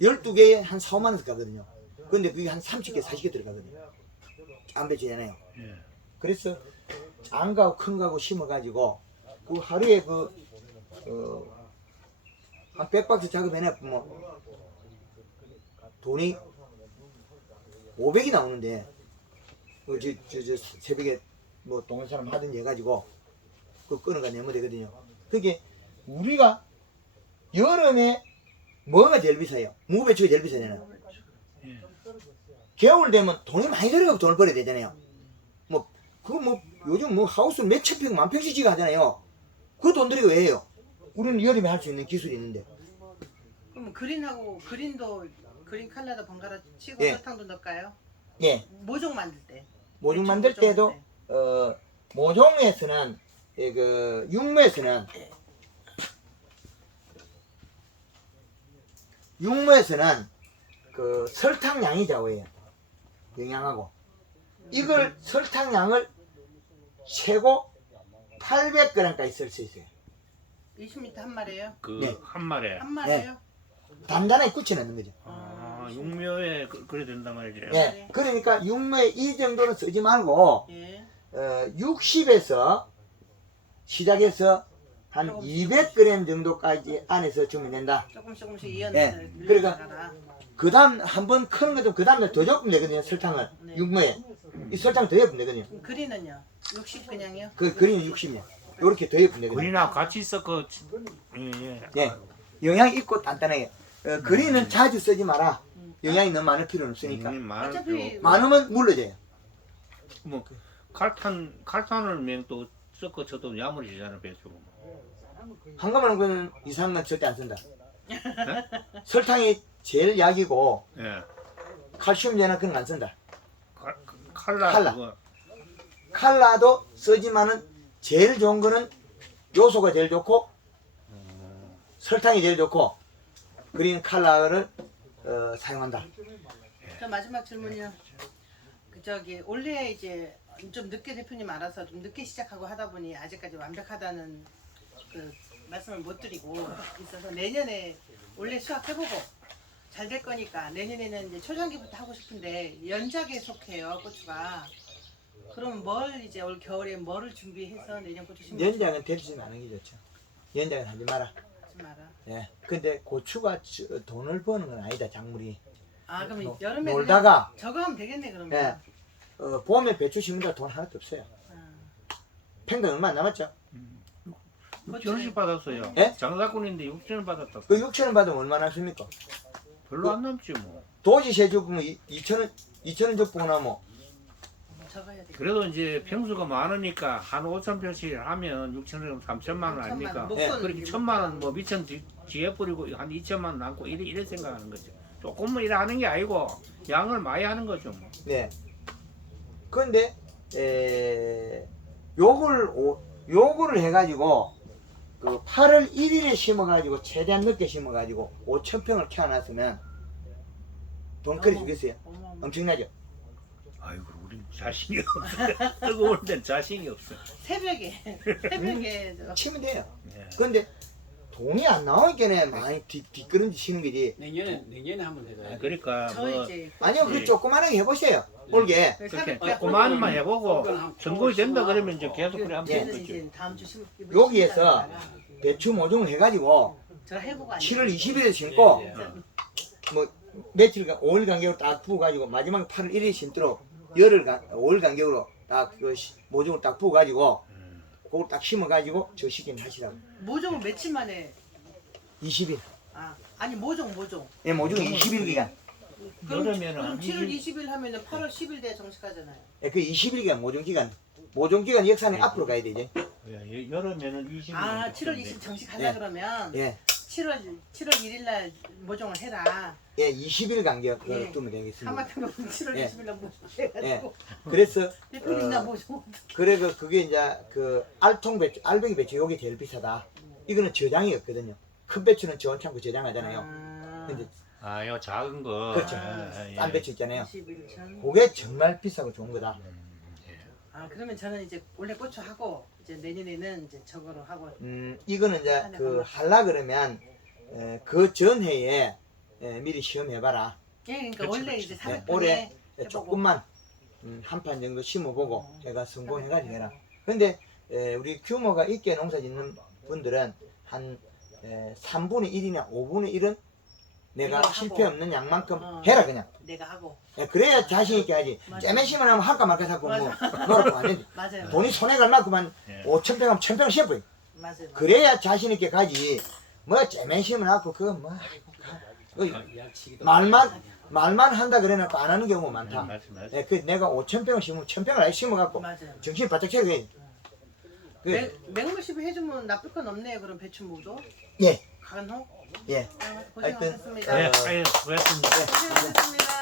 12개에 한 4, 5만 원씩 가거든요. 근데 그게 한 30개, 40개 들어가거든요. 작은 배추잖아요. 예. 그래서 작은 거하고 큰 거하고 심어가지고 그 하루에 한 100박스 작업해내 뭐 돈이 500이 나오는데 저 새벽에 뭐 동네 사람 하든지 해가지고 그 끊어가 내면 되거든요. 그게 우리가 여름에 뭐가 제일 비싸요? 무배추가 제일 비싸잖아요. 예. 겨울 되면 돈이 많이 들어가고 돈을 벌어야 되잖아요. 뭐 그거 뭐 요즘 뭐 하우스 몇천 평, 만 평씩 지가 하잖아요. 그 돈 들이고 왜 해요? 우리는 여름에 할 수 있는 기술이 있는데. 그럼 그린도 그린 칼라도 번갈아 치고 예. 설탕도 넣을까요? 예. 모종 만들 때. 모종 배추 만들 모종 때도 모종에서는 그 육무에서는 그 설탕량이 좌우해요. 영양하고 이걸 설탕량을 최고 800g까지 쓸 수 있어요. 20m 한 마리예요? 그 네. 한 마리에 한 마리예요? 단단하게 굳혀놓는 거죠. 육묘에 그래 된단 말이죠. 예. 그러니까 육무에 이 정도는 쓰지 말고 예. 60에서 시작해서 한 200g 정도까지 안에서 주면 된다. 조금씩 예. 이어서 그러니까 늘려나가라. 그 다음 한번 크는 거 좀 그 다음날 더 줬으면 되거든요. 설탕을 네. 육무에 이 설탕 더 넣으면 되거든요. 그럼 그린은요? 60 그냥요? 그 그린은 60년 이렇게 더 넣으면 되거든요. 군이나 같이 섞어. 예. 예. 영양이 있고 단단하게. 그린은 자주 쓰지 마라. 영양이 너무 많을 필요는 없으니까. 많을 어차피 필요 없고. 많으면 물러져요. 뭐 칼탄을 맹또 섞어 쳐도 야무지잖아 배추. 한가마는 거는 이상한 건 절대 안 쓴다. 설탕이 제일 약이고 예. 칼슘제나 그런 거 안 쓴다. 칼라. 칼라. 그거. 칼라도 쓰지만은 제일 좋은 거는 요소가 제일 좋고 설탕이 제일 좋고 그린 칼라를 사용한다. 저 마지막 질문이요. 원래 이제 좀 늦게 대표님 알아서 좀 늦게 시작하고 하다 보니 아직까지 완벽하다는 그 말씀을 못 드리고 있어서 내년에 원래 수학 해보고 잘 될 거니까 내년에는 이제 초장기부터 하고 싶은데 연작에 속해요 고추가. 그럼 이제 올 겨울에 뭐를 준비해서 내년 고추 심을 연장은 대주지 않은 게 좋죠. 연장은 하지 마라. 하지 마라. 예. 근데 고추가 돈을 버는 건 아니다. 작물이. 아 그럼 여름에 놀다가 그냥 저거 하면 되겠네 그러면. 예. 봄에 배추 심는다 돈 하나도 없어요. 팽당 얼마 안 남았죠? 6천원씩 받았어요. 예? 장사꾼인데 6천원 받았다. 그 6,000원 받으면 얼마나 씁니까? 별로 안 남지 뭐. 도지세 주면 2,000원 줬구나 뭐. 적어야 돼. 그래도 이제 평수가 많으니까 한 5,000평씩 하면 6천원 3천만 원 아닙니까? 목돈 그렇게 1,000만 원 뭐 미천 뒤에 뿌리고 한 2천만 원 남고 이래 생각하는 거죠. 조금만 일을 하는 게 아니고 양을 많이 하는 거죠 뭐. 네. 근데 요거를 해가지고 그 8월 1일에 심어가지고 최대한 늦게 심어가지고 5,000평을 키워놨으면 돈 그래 주겠어요? 어머. 엄청나죠? 아이고 우리 자신이 없어. 뜨거울 땐 자신이 없어. 새벽에 저 치면 돼요. 예. 근데 돈이 안 나오니까 많이 뒷걸음질 치는 거지. 내년에 한번 해봐요. 그러니까 저 뭐 이제 아니요, 그 예. 조그만하게 해보세요. 올게. 그렇게 사백 조그만만 해보고 전국이 된다 그러면 이제 계속 그래 하면 예. 되는 거죠. 이제 다음 주 여기에서 배추 모종을 해가지고 저 해보고 7월 20일에 심고 예, 예. 뭐 며칠간 5일 간격으로 딱 부어가지고 마지막에 8월 1일에 심도록 5일 간격으로 딱 그 모종을 딱 부어가지고 그걸 딱 심어가지고 저 시기는 하시라고. 모종은 며칠 만에 20일. 아니 모종 예, 모종은 20일 기간. 여름에는 그럼 한 7월 20일 20일 하면은 8월 10일 돼 정식하잖아요. 예, 그 20일 기간 모종 기간. 모종 기간 역사는 앞으로 가야 되지. 여름에는 20일. 7월 20일 정식하자 예. 그러면 예. 7월 1일 날 모종을 해라. 예, 20일 간격으로 예. 두면 되겠습니다. 하마터면 7월 예. 20일 날 모종해가지고 그래서 대표님 나 모종 그래 그게 이제 그 알통 배추, 알배기 배추 요게 제일 비싸다. 이거는 저장이 없거든요. 큰 배추는 저온 창고 저장하잖아요. 근데 아, 요 작은 거. 그렇죠. 아, 예. 딴 배추 있잖아요. 21천. 그게 정말 비싸고 좋은 거다. 아 그러면 저는 이제 원래 고추 하고 이제 내년에는 이제 저거로 하고 이거는 이제 그 할라 그러면 그 전해에 미리 시험해봐라. 예 그러니까 그치, 원래 그치. 이제 네, 400평에 올해 조금만 한 판 정도 심어보고 해가 성공해가지고 해라. 근데 우리 규모가 있게 농사 짓는 분들은 한 3분의 1이나 5분의 1은 내가 이걸 실패 하고. 없는 양만큼 어. 해라 그냥. 내가 하고 그래야 자신 있게 하지. 맞아. 째매시면 하면 할까 말까 자꾸 뭐 노력도 안 되지. 맞아요. 돈이 손에 갈 만큼만 예. 5,000평 하면 1,000평 심어버려. 맞아요. 그래야 자신 있게 가지. 뭐 째매시면 하고 그거 뭐 약치기도 말만 한다 그래놓고 안 하는 경우가 많다. 맞습니다. 그 내가 5,000평을 심으면 1,000평을 아예 심어갖고 맞아요. 정신 바짝 차려야지. 맹물십 해주면 나쁠 건 없네요. 그럼 배추무도 예, 간호 예. 고생하셨습니다. 예, 아유, 고맙습니다. 고생하셨습니다.